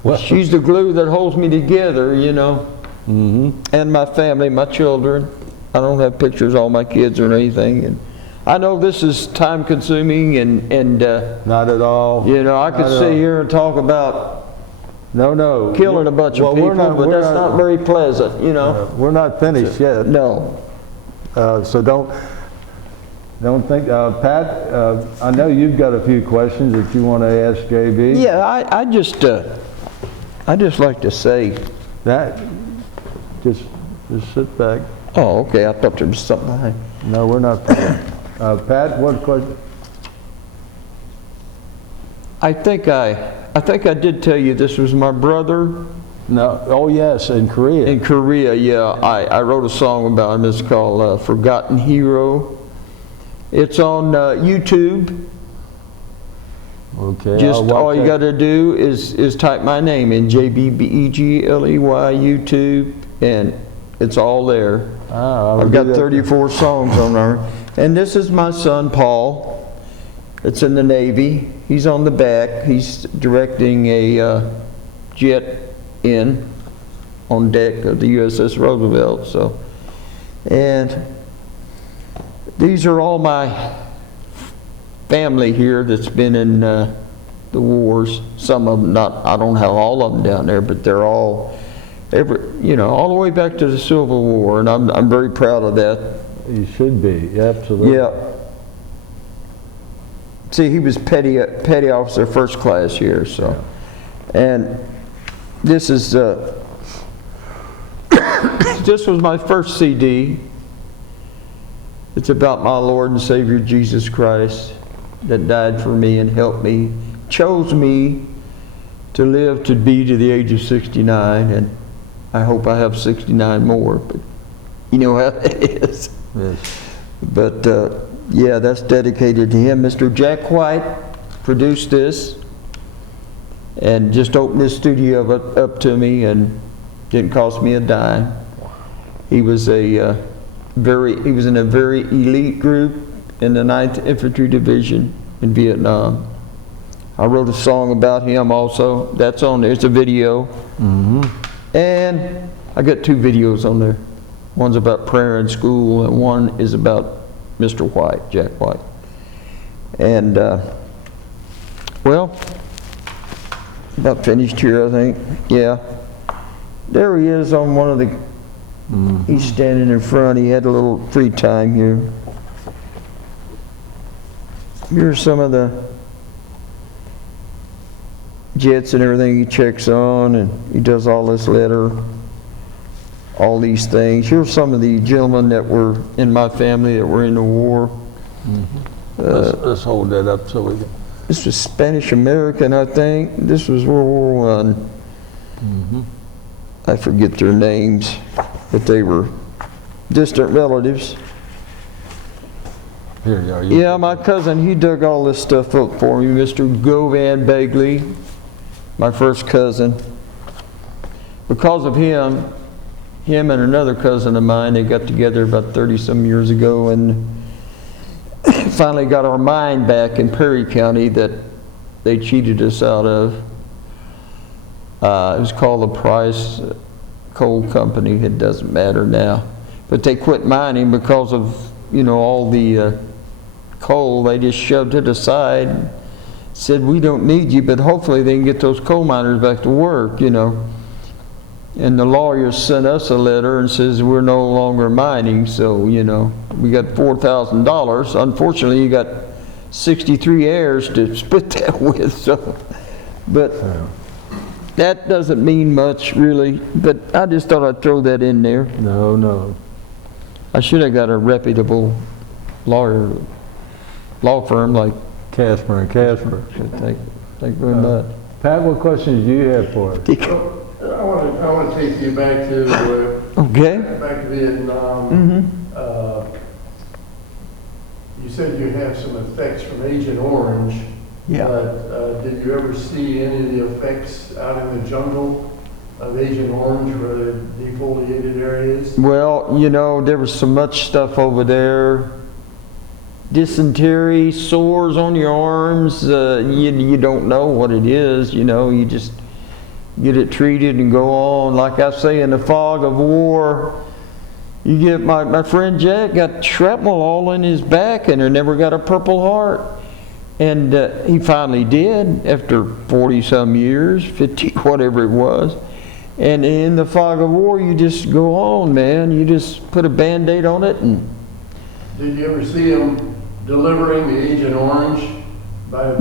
well, she's the glue that holds me together, you know. And my family, my children. I don't have pictures of all my kids or anything. And I know this is time consuming and not at all. You know, I could sit here and talk about killing a bunch of people, but that's not very pleasant, you know. We're not finished yet. No. So don't think, Pat, I know you've got a few questions that you want to ask JB. Yeah, I just like to say that. Just sit back. Oh, okay. I thought there was something behind. No, we're not. Pat, what question? I think I did tell you this was my brother No, oh yes, in Korea. in Korea. Yeah, I wrote a song about him. It's called "Forgotten Hero." It's on YouTube. Okay. Just I'll watch all you that. got to do is type my name in JBBEGLEY YouTube, and it's all there. I'll I've do got that. 34 songs on there. And this is my son, Paul. It's in the Navy. He's on the back. He's directing a jet in on deck of the USS Roosevelt. So, and these are all my family here that's been in the wars. Some of them not. I don't have all of them down there, but they're all, all the way back to the Civil War, and I'm very proud of that. You should be, absolutely. Yeah. See, he was petty officer, first class here. So, and this is this was my first CD. It's about my Lord and Savior Jesus Christ that died for me and helped me, chose me to live to be to the age of 69, and I hope I have 69 more, but you know how it is. Yes. But yeah, that's dedicated to him. Mr. Jack White produced this and just opened his studio up to me, and didn't cost me a dime. He was he was in a very elite group in the 9th Infantry Division in Vietnam. I wrote a song about him also. That's on there. It's a video. Mm-hmm. And I got 2 videos on there. One's about prayer in school, and one is about Mr. White, Jack White. And, well, about finished here, I think. Yeah. There he is on one of the, he's standing in front. He had a little free time here. Here's some of the jets and everything he checks on, and he does all this letter, all these things. Here's some of the gentlemen that were in my family that were in the war. Let's hold that up so we can. This was Spanish American, I think. This was World War I. I forget their names, but they were distant relatives. Here you are. Yeah, my cousin, he dug all this stuff up for me, Mr. Begley, my first cousin. Because of him and another cousin of mine, they got together about 30-some years ago and finally got our mine back in Perry County that they cheated us out of. It was called the Price Coal Company. It doesn't matter now. But they quit mining because of, all the coal. They just shoved it aside, said, we don't need you, but hopefully they can get those coal miners back to work, And the lawyer sent us a letter and says we're no longer mining, so, we got $4,000. Unfortunately, you got 63 heirs to split that with, so. But that doesn't mean much, really, but I just thought I'd throw that in there. No. I should have got a reputable law firm like Casper and Casper. Thank you very much. Pat, what questions do you have for us? I want to take you back to Okay. back to Vietnam. You said you have some effects from Agent Orange. Yeah. But did you ever see any of the effects out in the jungle of Agent Orange or the defoliated areas? Well, there was so much stuff over there. Dysentery, sores on your arms, you don't know what it is, you just get it treated and go on. Like I say, in the fog of war, you get, my friend Jack got shrapnel all in his back and he never got a Purple Heart. And he finally did after 40-some years, 50, whatever it was. And in the fog of war, you just go on, man. You just put a Band-Aid on it. And did you ever see him delivering the Agent Orange?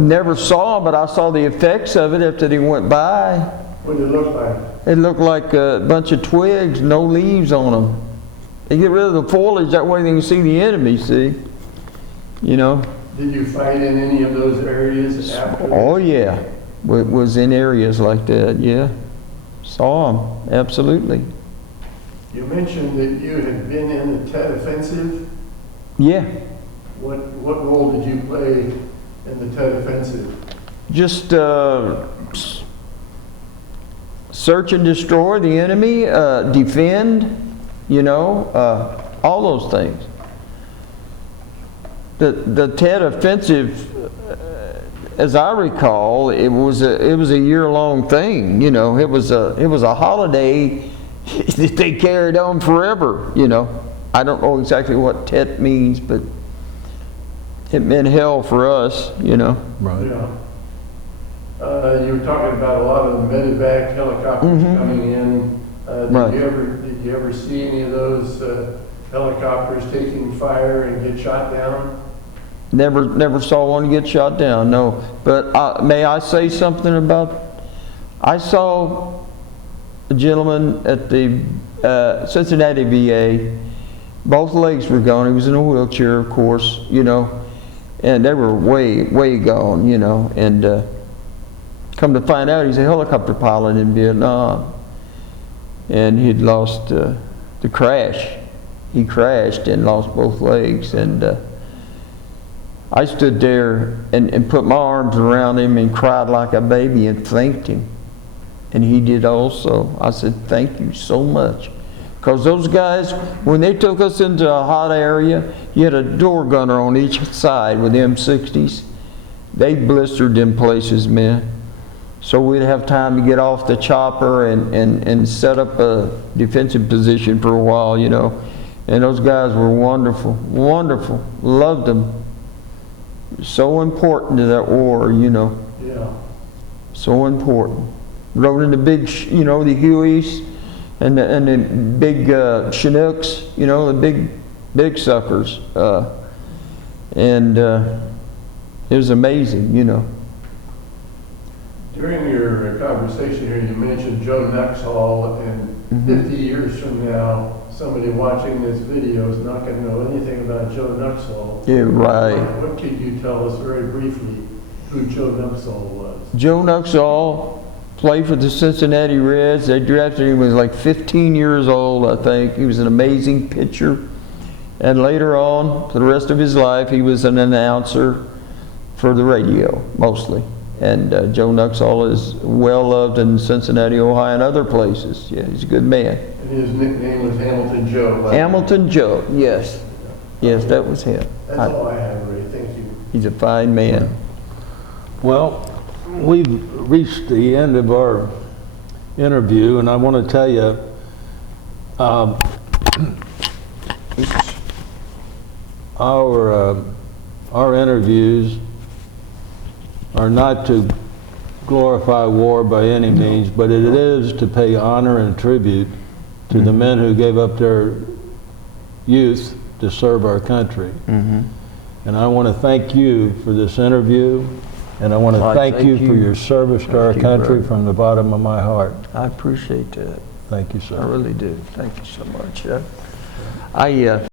Never saw him, but I saw the effects of it after they went by. What did it look like? It looked like a bunch of twigs, no leaves on them. They get rid of the foliage, that way they can see the enemy, see? Did you fight in any of those areas after? Oh, yeah. Was in areas like that, yeah. Saw them, absolutely. You mentioned that you had been in the Tet Offensive. Yeah, What role did you play in the Tet Offensive? just search and destroy the enemy, defend, you know, all those things. The Tet Offensive, as I recall, it was a year-long thing. You know, it was a holiday that they carried on forever. You know, I don't know exactly what Tet means, but it meant hell for us. You know. Right. Yeah. You were talking about a lot of medevac helicopters coming in. Right. Did you ever see any of those helicopters taking fire and get shot down? Never saw one get shot down. No, but may I say something about? I saw a gentleman at the Cincinnati VA. Both legs were gone. He was in a wheelchair, of course, you know, and they were way gone, you know. And come to find out, he's a helicopter pilot in Vietnam, and he'd lost the crash. He crashed and lost both legs, and I stood there and put my arms around him and cried like a baby and thanked him. And he did also. I said, thank you so much. Because those guys, when they took us into a hot area, you had a door gunner on each side with M60s. They blistered them places, man. So we'd have time to get off the chopper and set up a defensive position for a while, you know. And those guys were wonderful, wonderful. Loved them. So important to that war, you know. Yeah. So important. Rode in the big, you know, the Hueys and the big Chinooks, you know, the big suckers. And it was amazing, you know. During your conversation here, you mentioned Joe Nuxhall, and 50 years from now, somebody watching this video is not going to know anything about Joe Nuxhall. Yeah, right. What could you tell us very briefly who Joe Nuxhall was? Joe Nuxhall played for the Cincinnati Reds. They drafted him when he was like 15 years old, I think. He was an amazing pitcher. And later on, for the rest of his life, he was an announcer for the radio, mostly. And Joe Nuxhall is well loved in Cincinnati, Ohio, and other places. Yeah, he's a good man. And his nickname was Hamilton Joe. Right? Hamilton Joe, yes. Yes, that was him. That's all I have, Ray. Thank you. He's a fine man. Well, we've reached the end of our interview, and I want to tell you, our interviews are not to glorify war by any means, but it is to pay honor and tribute to the men who gave up their youth to serve our country. And I want to thank you for this interview, and I want to thank you for your service to our country from the bottom of my heart. I appreciate that. Thank you, sir. I really do. Thank you so much. I